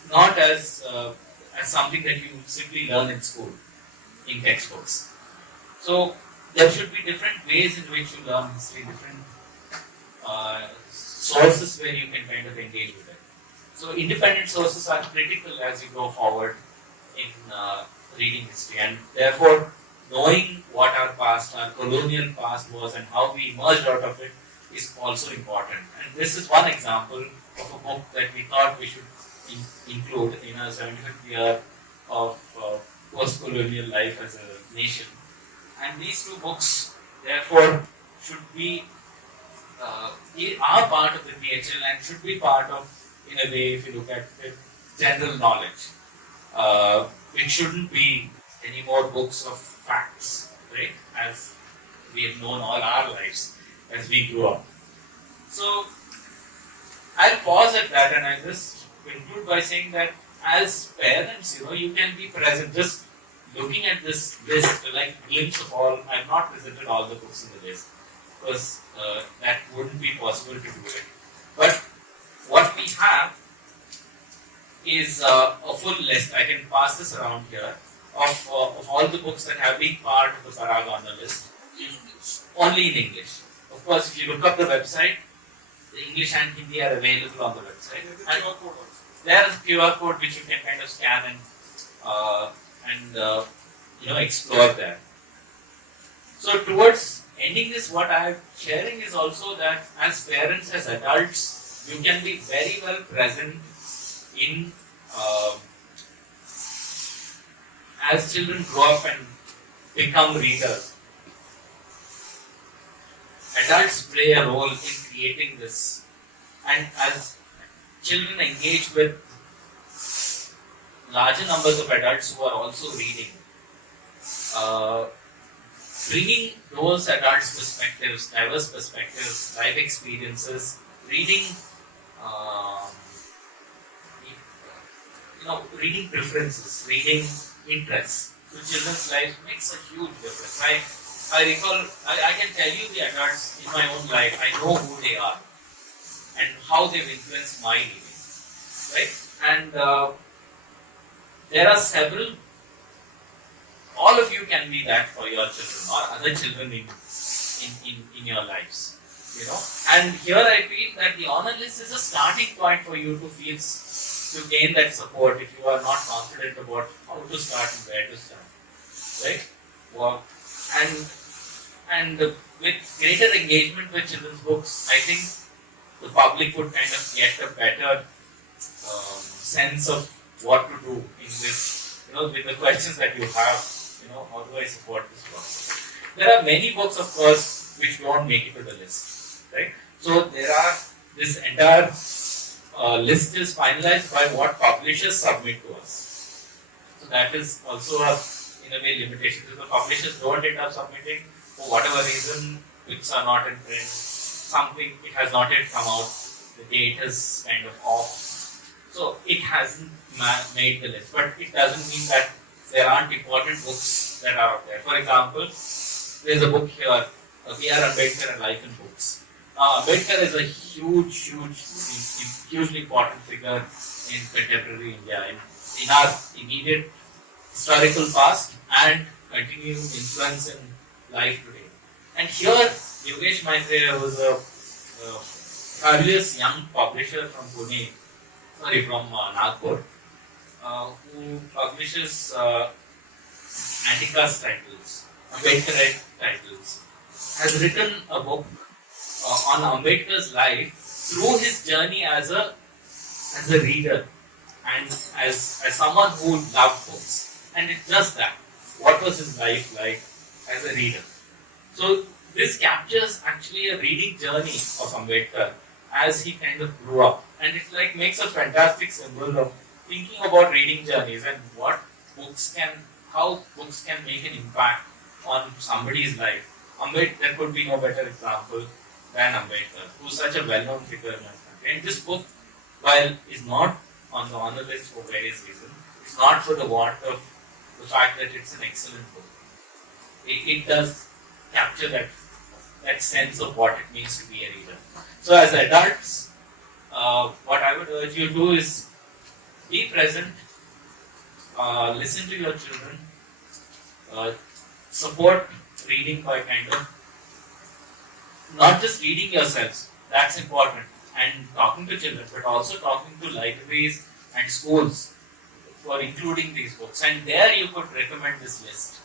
Not as something that you simply learn in school, in textbooks. So there should be different ways in which you learn history, different sources where you can kind of engage with it. So independent sources are critical as you go forward in reading history, and therefore knowing what our past, our colonial past was and how we emerged out of it is also important. And this is one example of a book that we thought we should include in our 75th year of post-colonial life as a nation. And these two books, therefore, should be are part of the PHL and should be part of, in a way, if you look at it, general knowledge. It shouldn't be any more books of facts, right? As we have known all our lives as we grew up. So I'll pause at that and I'll just conclude by saying that as parents, you can be present. Just looking at this list, like glimpse of all, I've not presented all the books in the list because that wouldn't be possible to do it. But what we have is a full list. I can pass this around here of all the books that have been part of the Parag on the list. Only in English. Of course, if you look up the website, the English and Hindi are available on the website. There is a QR code which you can kind of scan and explore there. So towards ending this, what I am sharing is also that as parents, as adults, you can be very well present in as children grow up and become readers. Adults play a role in creating this, and as children engage with larger numbers of adults who are also reading, bringing those adults' perspectives, diverse perspectives, life experiences, reading, reading preferences, reading interests to children's lives makes a huge difference. I recall, I can tell you the adults in my own life, I know who they are and how they've influenced my reading, right? And there are several. All of you can be that for your children or other children in your lives, And here I feel that the honor list is a starting point for you to gain that support if you are not confident about how to start and where to start, right? Well, and with greater engagement with children's books, I think the public would kind of get a better sense of what to do in this, with the questions that you have. How do I support this book? There are many books, of course, which don't make it to the list, right? So there are this entire list is finalized by what publishers submit to us. So that is also in a way limitation. If the publishers don't end up submitting for whatever reason, books are not in print, something it has not yet come out, the date is kind of off. So it hasn't made the list, but it doesn't mean that there aren't important books that are out there. For example, there's a book here, B.R. Ambedkar and Life in Books. Ambedkar is a hugely important figure in contemporary India, in our immediate historical past and continuing influence in life today. And here, Yogesh Maitreya was a fabulous young publisher from Nagpur, who publishes anti-caste titles, Ambedkarite titles, has written a book on Ambedkar's life through his journey as a reader and as someone who loved books. And it does that. What was his life like as a reader? So this captures actually a reading journey of Ambedkar as he kind of grew up. And it makes a fantastic symbol of thinking about reading journeys and how books can make an impact on somebody's life. There could be no better example than Ambedkar, who's such a well-known figure in our country. And this book, while is not on the honor list for various reasons, it's not for the want of the fact that it's an excellent book. It does capture that sense of what it means to be a reader. So as adults, what I would urge you to do is be present, listen to your children, support reading by kind of not just reading yourselves, that's important, and talking to children, but also talking to libraries and schools for including these books. And there you could recommend this list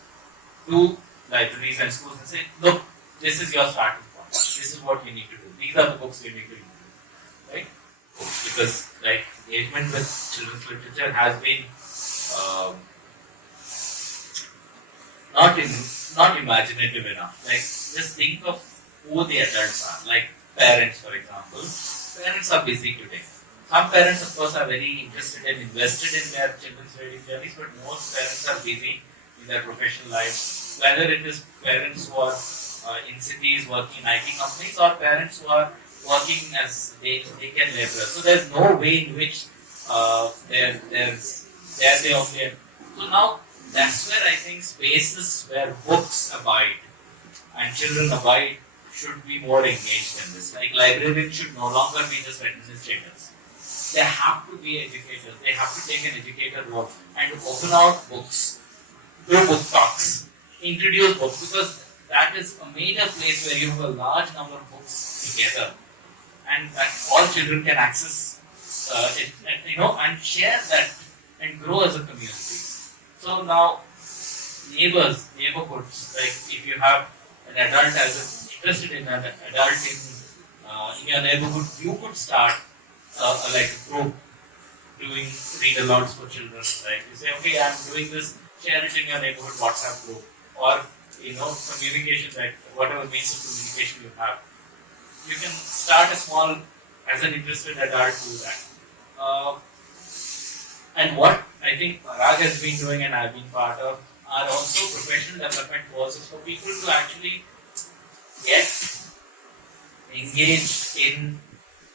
to libraries and schools and say, look, this is your starting point. This is what we need to do. These are the books we need to include, right? Because engagement with children's literature has been not imaginative enough. Just think of who the adults are. Like parents, for example. Parents are busy today. Some parents, of course, are very interested and invested in their children's reading journeys, but most parents are busy in their professional lives. Whether it is parents who are in cities working in IT companies or parents who are working as daycare laborers. So there's no way in which they're the only. So now that's where I think spaces where books abide and children abide should be more engaged in this. Librarians should no longer be just administrators. They have to be educators. They have to take an educator role and open out books, do book talks, introduce books, because that is a major place where you have a large number of books together, and that all children can access it, and share that and grow as a community. So now, neighborhoods, if you have an adult interested in an adult in your neighborhood, you could start like a group doing read alouds for children. Like you say, okay, I'm doing this, share it in your neighborhood WhatsApp group, or communication, like whatever means of communication you have. You can start a small, as an interested adult, do that. Uh, and what I think Parag has been doing and I've been part of are also professional development courses for people to actually get engaged in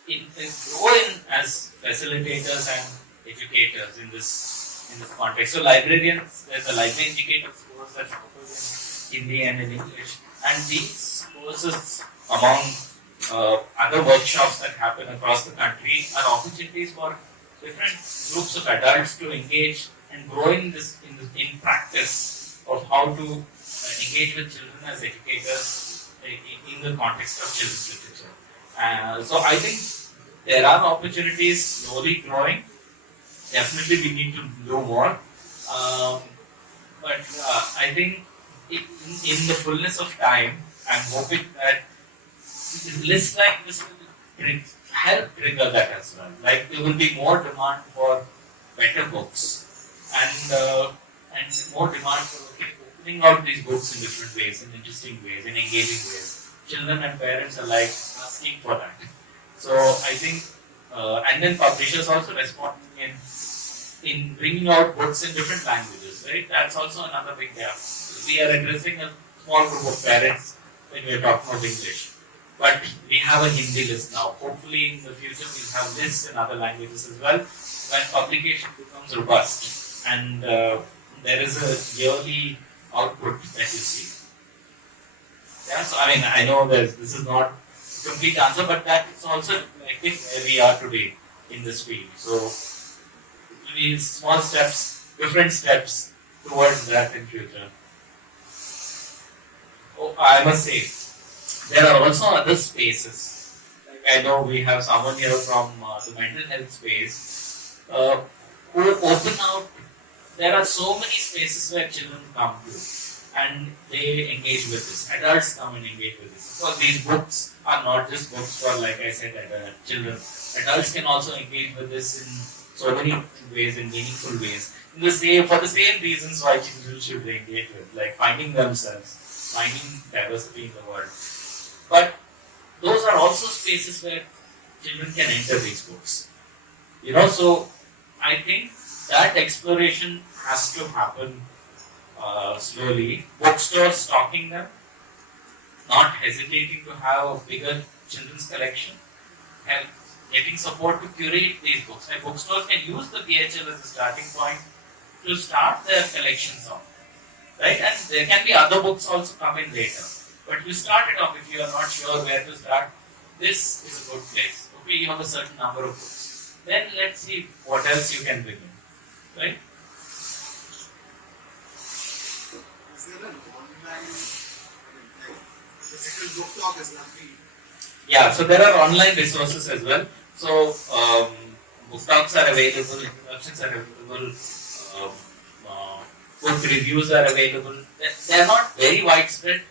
grow in as facilitators and educators in this context. So librarians, there's a library educators course that's offered in Hindi and in English, and these courses among other workshops that happen across the country are opportunities for different groups of adults to engage and grow in in practice of how to engage with children as educators in the context of children's literature. So I think there are opportunities slowly growing. Definitely we need to do more. But I think in the fullness of time, I'm hoping that lists like this will help trigger that as well. Like there will be more demand for better books and more demand for opening out these books in different ways, in interesting ways, in engaging ways. Children and parents are like asking for that. So I think, and then publishers also responding in bringing out books in different languages, right? That's also another big gap. We are addressing a small group of parents when we are talking about English. But we have a Hindi list now. Hopefully in the future we'll have lists in other languages as well when publication becomes robust and there is a yearly output that you see. Yeah, so I mean, I know that this is not a complete answer, but that is also reflecting where we are today in this field. So it will be small steps, different steps towards that in future. Oh, I must say, there are also other spaces. Like I know we have someone here from the mental health space who open out. There are so many spaces where children come to and they engage with this. Adults come and engage with this. Because these books are not just books for, like I said, children. Adults can also engage with this in so many ways, in meaningful ways. For the same reasons why children should engage with, like finding themselves, finding diversity in the world. But those are also spaces where children can enter these books. So I think that exploration has to happen slowly. Bookstores stocking them, not hesitating to have a bigger children's collection, and getting support to curate these books. And bookstores can use the PHL as a starting point to start their collections off. Right? And there can be other books also come in later. But you start it off if you are not sure where to start. This is a good place. Okay, you have a certain number of books. Then let's see what else you can bring in. Right? Is there an online, physical book talk is nothing? Yeah, so there are online resources as well. So book talks are available, introductions are available, book reviews are available. They are not very widespread,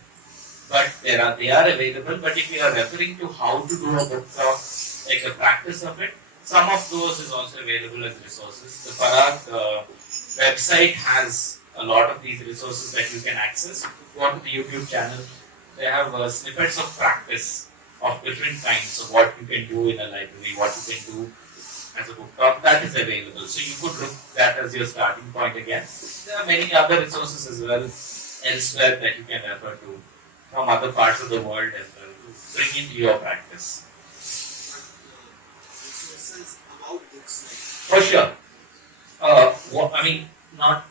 but they are available. But if you are referring to how to do a book talk, like the practice of it, some of those is also available as resources. The Parag website has a lot of these resources that you can access. If you go to the YouTube channel, they have snippets of practice of different kinds of what you can do in a library, what you can do as a book talk. That is available. So you could look that as your starting point again. There are many other resources as well elsewhere that you can refer to from other parts of the world as well to bring into your practice. Resources about books For sure. Not.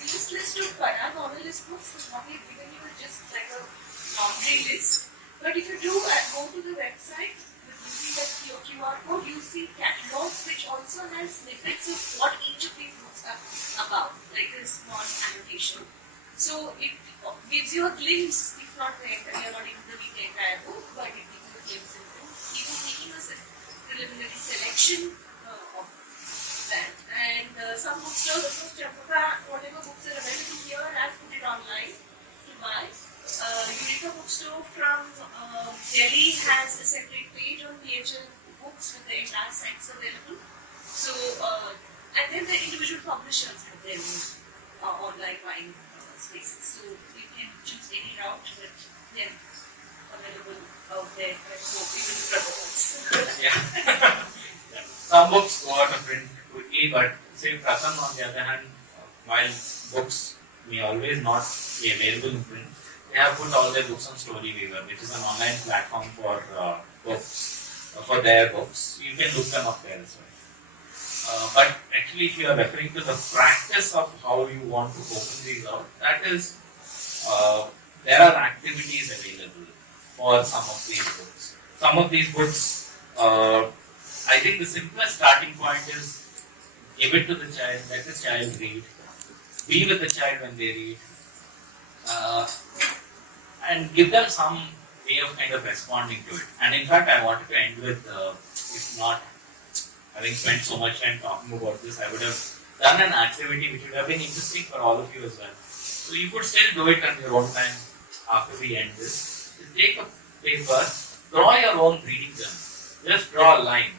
These list of Parag novelist books is what we've given you is just like a laundry list. But if you do go to the website, using that QR code, you see catalogs which also has snippets of what each of these books are about, like a small annotation. So it gives you a glimpse, if not the entire, you're not able to read the entire book, but it gives you a glimpse into even making a preliminary selection of that. And some bookstores, of course, Champaca, whatever books are available here, has put it online to buy. Champaca Bookstore from Delhi has a separate page on PHL books with the entire sets available. So, and then the individual publishers have their own online buying spaces. So you can choose any route, but they're available out there. I hope even for Yeah. Some books go out of print quickly, but say Pratham on the other hand, while books may always not be available in print, they have put all their books on Storyweaver, which is an online platform for books, for their books. You can look them up there as well. But actually, if you are referring to the practice of how you want to open these out, that is, there are activities available for some of these books. Some of these books, I think the simplest starting point is give it to the child, let the child read, be with the child when they read, and give them some way of kind of responding to it. And in fact, I wanted to end with, if not having spent so much time talking about this, I would have done an activity which would have been interesting for all of you as well. So you could still do it on your own time after we end this. Just take a paper, draw your own reading journal. Just draw a line.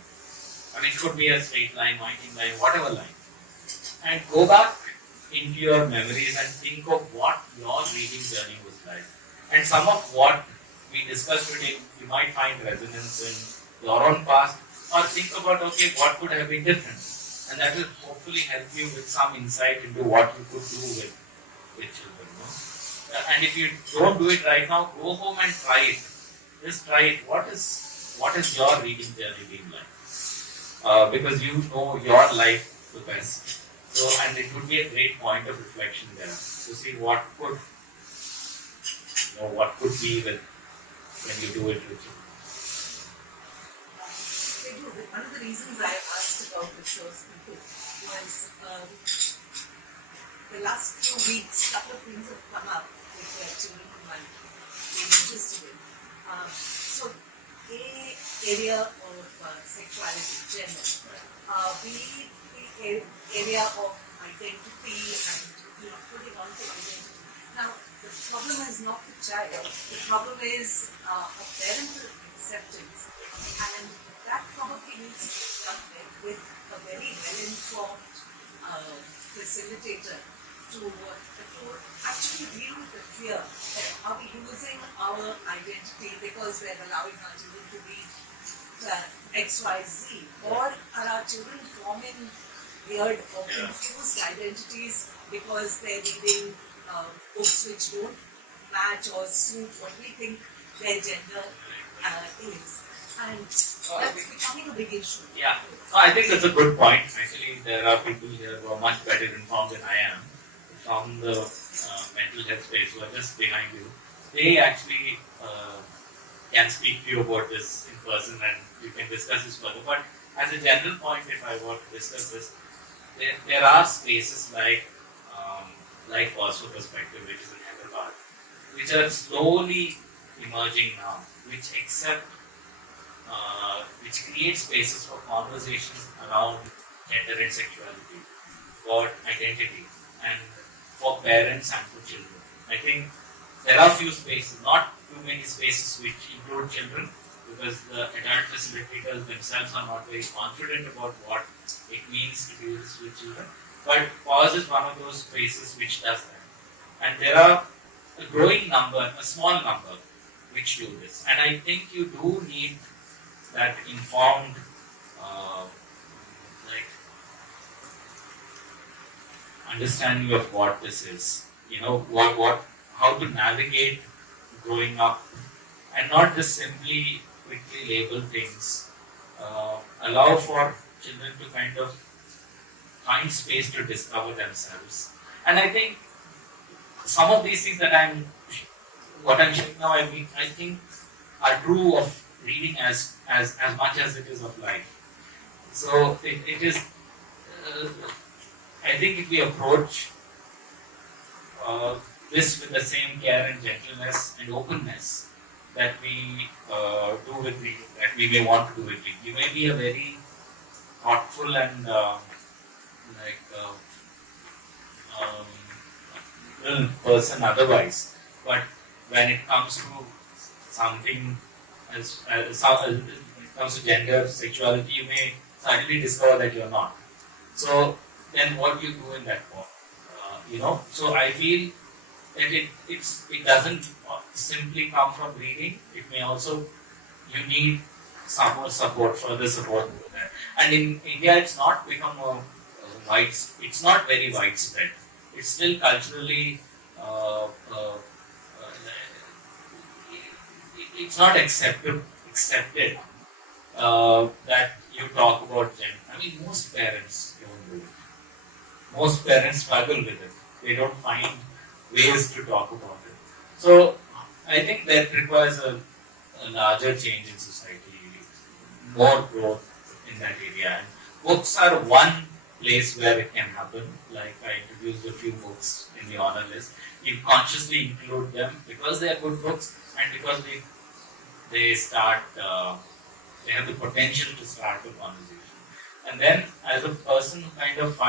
I mean, it could be a straight line, winding line, whatever line. And go back into your memories and think of what your reading journey was like. And some of what we discussed today, you might find resonance in your own past, or think about, okay, what could have been different. And that will hopefully help you with some insight into what you could do with children. No? And if you don't do it right now, go home and try it. Just try it. What is your reading journey been like? Because you know your life the best. So, and it would be a great point of reflection there to see what could be with when you do it with you. One of the reasons I asked about resource people was the last few weeks, a couple of things have come up with the children who might be interested in. So, area of sexuality, gender, the area of identity and putting on the identity. Now, the problem is not the child, the problem is a parental acceptance, and that probably needs to be done with a very well-informed facilitator to actually deal with the fear that are we losing our identity because we're allowing our children to read XYZ, or are our children forming weird or confused identities because they're reading books which don't match or suit what we think their gender is. And that's becoming a big issue. Yeah, no, I think that's a good point. Actually, there are people here who are much better informed than I am from the mental health space who are just behind you. They actually can speak to you about this in person and you can discuss this further. But as a general point, if I were to discuss this, there are spaces like Positive Perspective, which is in Hyderabad, which are slowly emerging now, which create spaces for conversation around gender and sexuality, about identity, and for parents and for children. I think there are few spaces, not too many spaces which include children, because the adult facilitators themselves are not very confident about what it means to do this with children. But PAUSE is one of those spaces which does that. And there are a growing number, a small number, which do this. And I think you do need that informed, understanding of what this is. You know, how to navigate growing up, and not just simply quickly label things. Allow for children to kind of find space to discover themselves. And I think some of these things that I'm showing now, I think are true of reading as much as it is of life. So it is, I think if we approach this with the same care and gentleness and openness that we do with reading, that we may want to do with reading. You may be a very thoughtful and person otherwise, but when it comes to something when it comes to gender, sexuality, you may suddenly discover that you're not. So then what do you do in that form? So I feel that it doesn't simply come from reading. It may also, you need some more support, further support for that. And in India, it's not become it's not very widespread. It's still culturally, it's not accepted that you talk about gender. I mean, most parents don't do it. Most parents struggle with it. They don't find ways to talk about it. So I think that requires a larger change in society, more growth in that area. And books are one place where it can happen. Like I introduced a few books in the honor list. You consciously include them because they are good books and because they start, they have the potential to start a conversation. And then as a person who kind of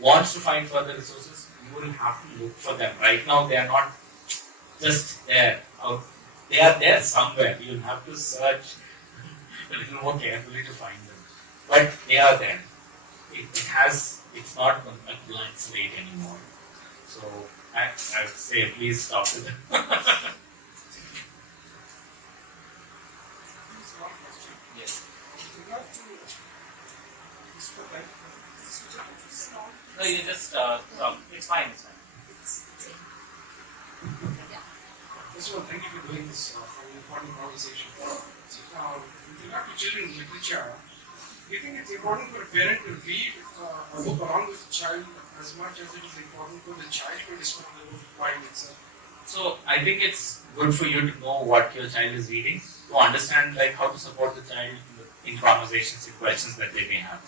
wants to find further resources, you will have to look for them. Right now they are not just there. They are there somewhere. You'll have to search a little more carefully to find them. But they are there. It's not a blank slate anymore. So I would say please stop with them. Yes. With regard to No, you just it's fine. It's fine. First of all, thank you for doing this for an important conversation. With regard to children's literature, do you think it's important for a parent to read a book along with the child as much as it is important for the child to discover the book by itself? So I think it's good for you to know what your child is reading, to understand like how to support the child in conversations, in questions that they may have.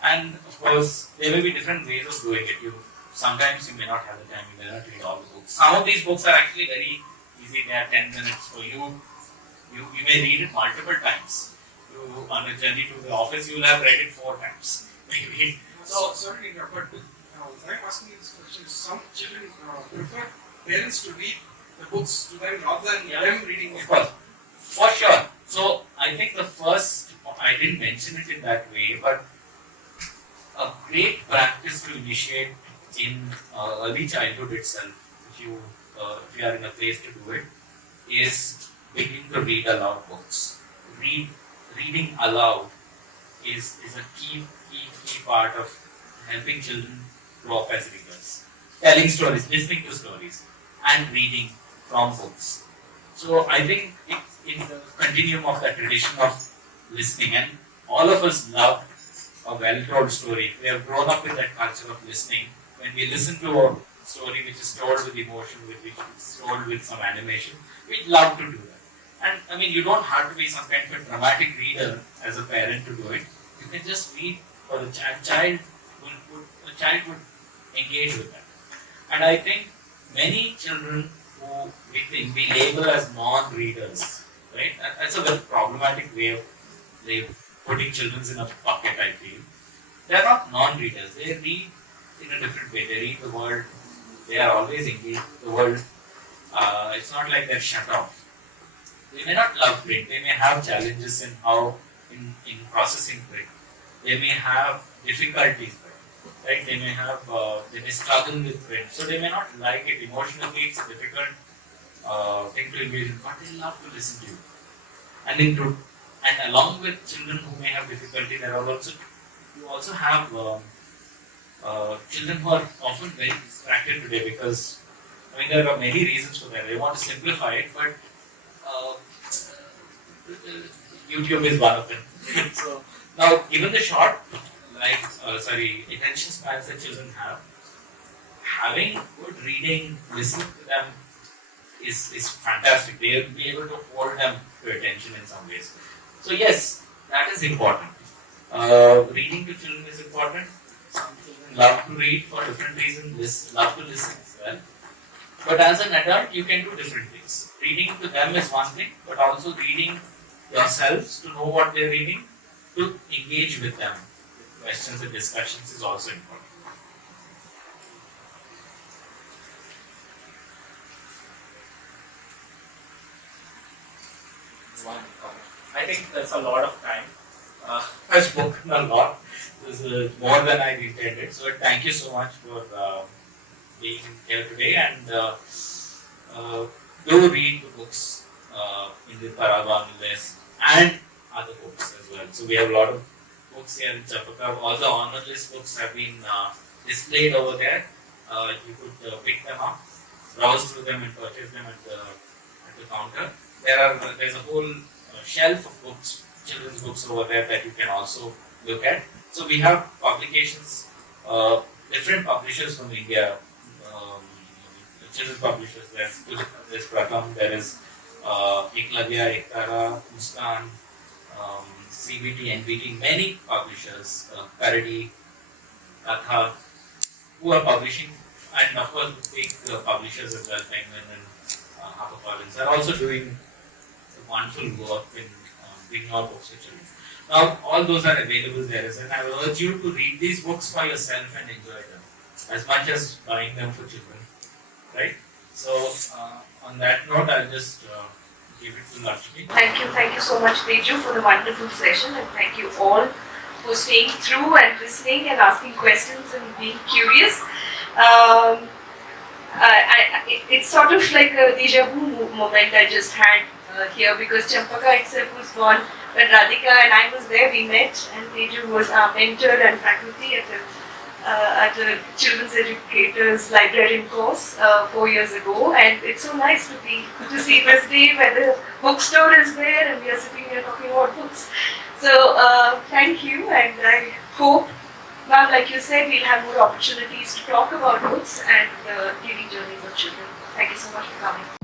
And of course, there will be different ways of doing it. Sometimes you may not have the time, you may not read all the books. Some of these books are actually very easy. They are 10 minutes for you. You may read it multiple times. On a journey to the office, you will have read it 4 times. Maybe. So, sorry to interrupt, but I'm asking you this question. Some children prefer parents to read the books to them rather than them reading it. Of course, for sure. So I think the first, I didn't mention it in that way, but a great practice to initiate in early childhood itself, if you are in a place to do it, is begin to read aloud books. Reading aloud is a key part of helping children grow up as readers. Telling stories, listening to stories, and reading from books. So I think it's in the continuum of that tradition of listening, and all of us love a well-told story. We have grown up with that culture of listening. When we listen to a story which is told with emotion, which is told with some animation, we love to do that. And I mean, you don't have to be some kind of a dramatic reader as a parent to do it. You can just read for the child. The child would engage with that. And I think many children who we label as non-readers, right? That's a very problematic way of putting children in a bucket, I feel. They are not non-readers. They read in a different way. They read the world. They are always engaged with the world. It's not like they're shut off. They may not love print. They may have challenges in processing print. They may have difficulties, right? They may struggle with print. So they may not like it. Emotionally, it's a difficult thing to engage in, but they love to listen to you. And along with children who may have difficulty, you also have children who are often very distracted today because, I mean, there are many reasons for that. They want to simplify it, but YouTube is one of them. So now, given the short attention spans that children have, having good reading, listening to them is fantastic. They will be able to hold them to attention in some ways. So yes, that is important. Reading to children is important. Some children love to read for different reasons, love to listen as well. But as an adult, you can do different things. Reading to them is one thing, but also reading yourselves to know what they're reading, to engage with them. Questions and discussions is also important. One comment. I think that's a lot of time. I've spoken a lot. This is more than I intended. So thank you so much for being here today, and do read the books in the Parag list and other books as well. So we have a lot of books here in Champaca. All the honor list books have been displayed over there. You could pick them up, browse through them, and purchase them at the counter. There's a whole shelf of books, children's books over there that you can also look at. So we have publications, different publishers from India, children's publishers. There's Pratham, there is Eklavya, Ektara, Muskan, CBT, NBT, many publishers, Paradi, Katha, who are publishing, and of course the big publishers as well, Penguin and HarperCollins, are also doing wonderful work in bringing out books to children. Now, all those are available there, and I will urge you to read these books for yourself and enjoy them as much as buying them for children, right? So, on that note, I'll just give it to Lakshmi. Thank you so much, Teju, for the wonderful session, and thank you all for staying through and listening and asking questions and being curious. It's sort of like a deja vu moment I just had here, because Champaca itself was gone, but Radhika and I was there. We met, and Teju was our mentor and faculty at a children's educators librarian course 4 years ago, and it's so nice to see this day where the bookstore is there and we are sitting here talking about books. So thank you, and I hope, now like you said, we'll have more opportunities to talk about books and reading journeys of children. Thank you so much for coming.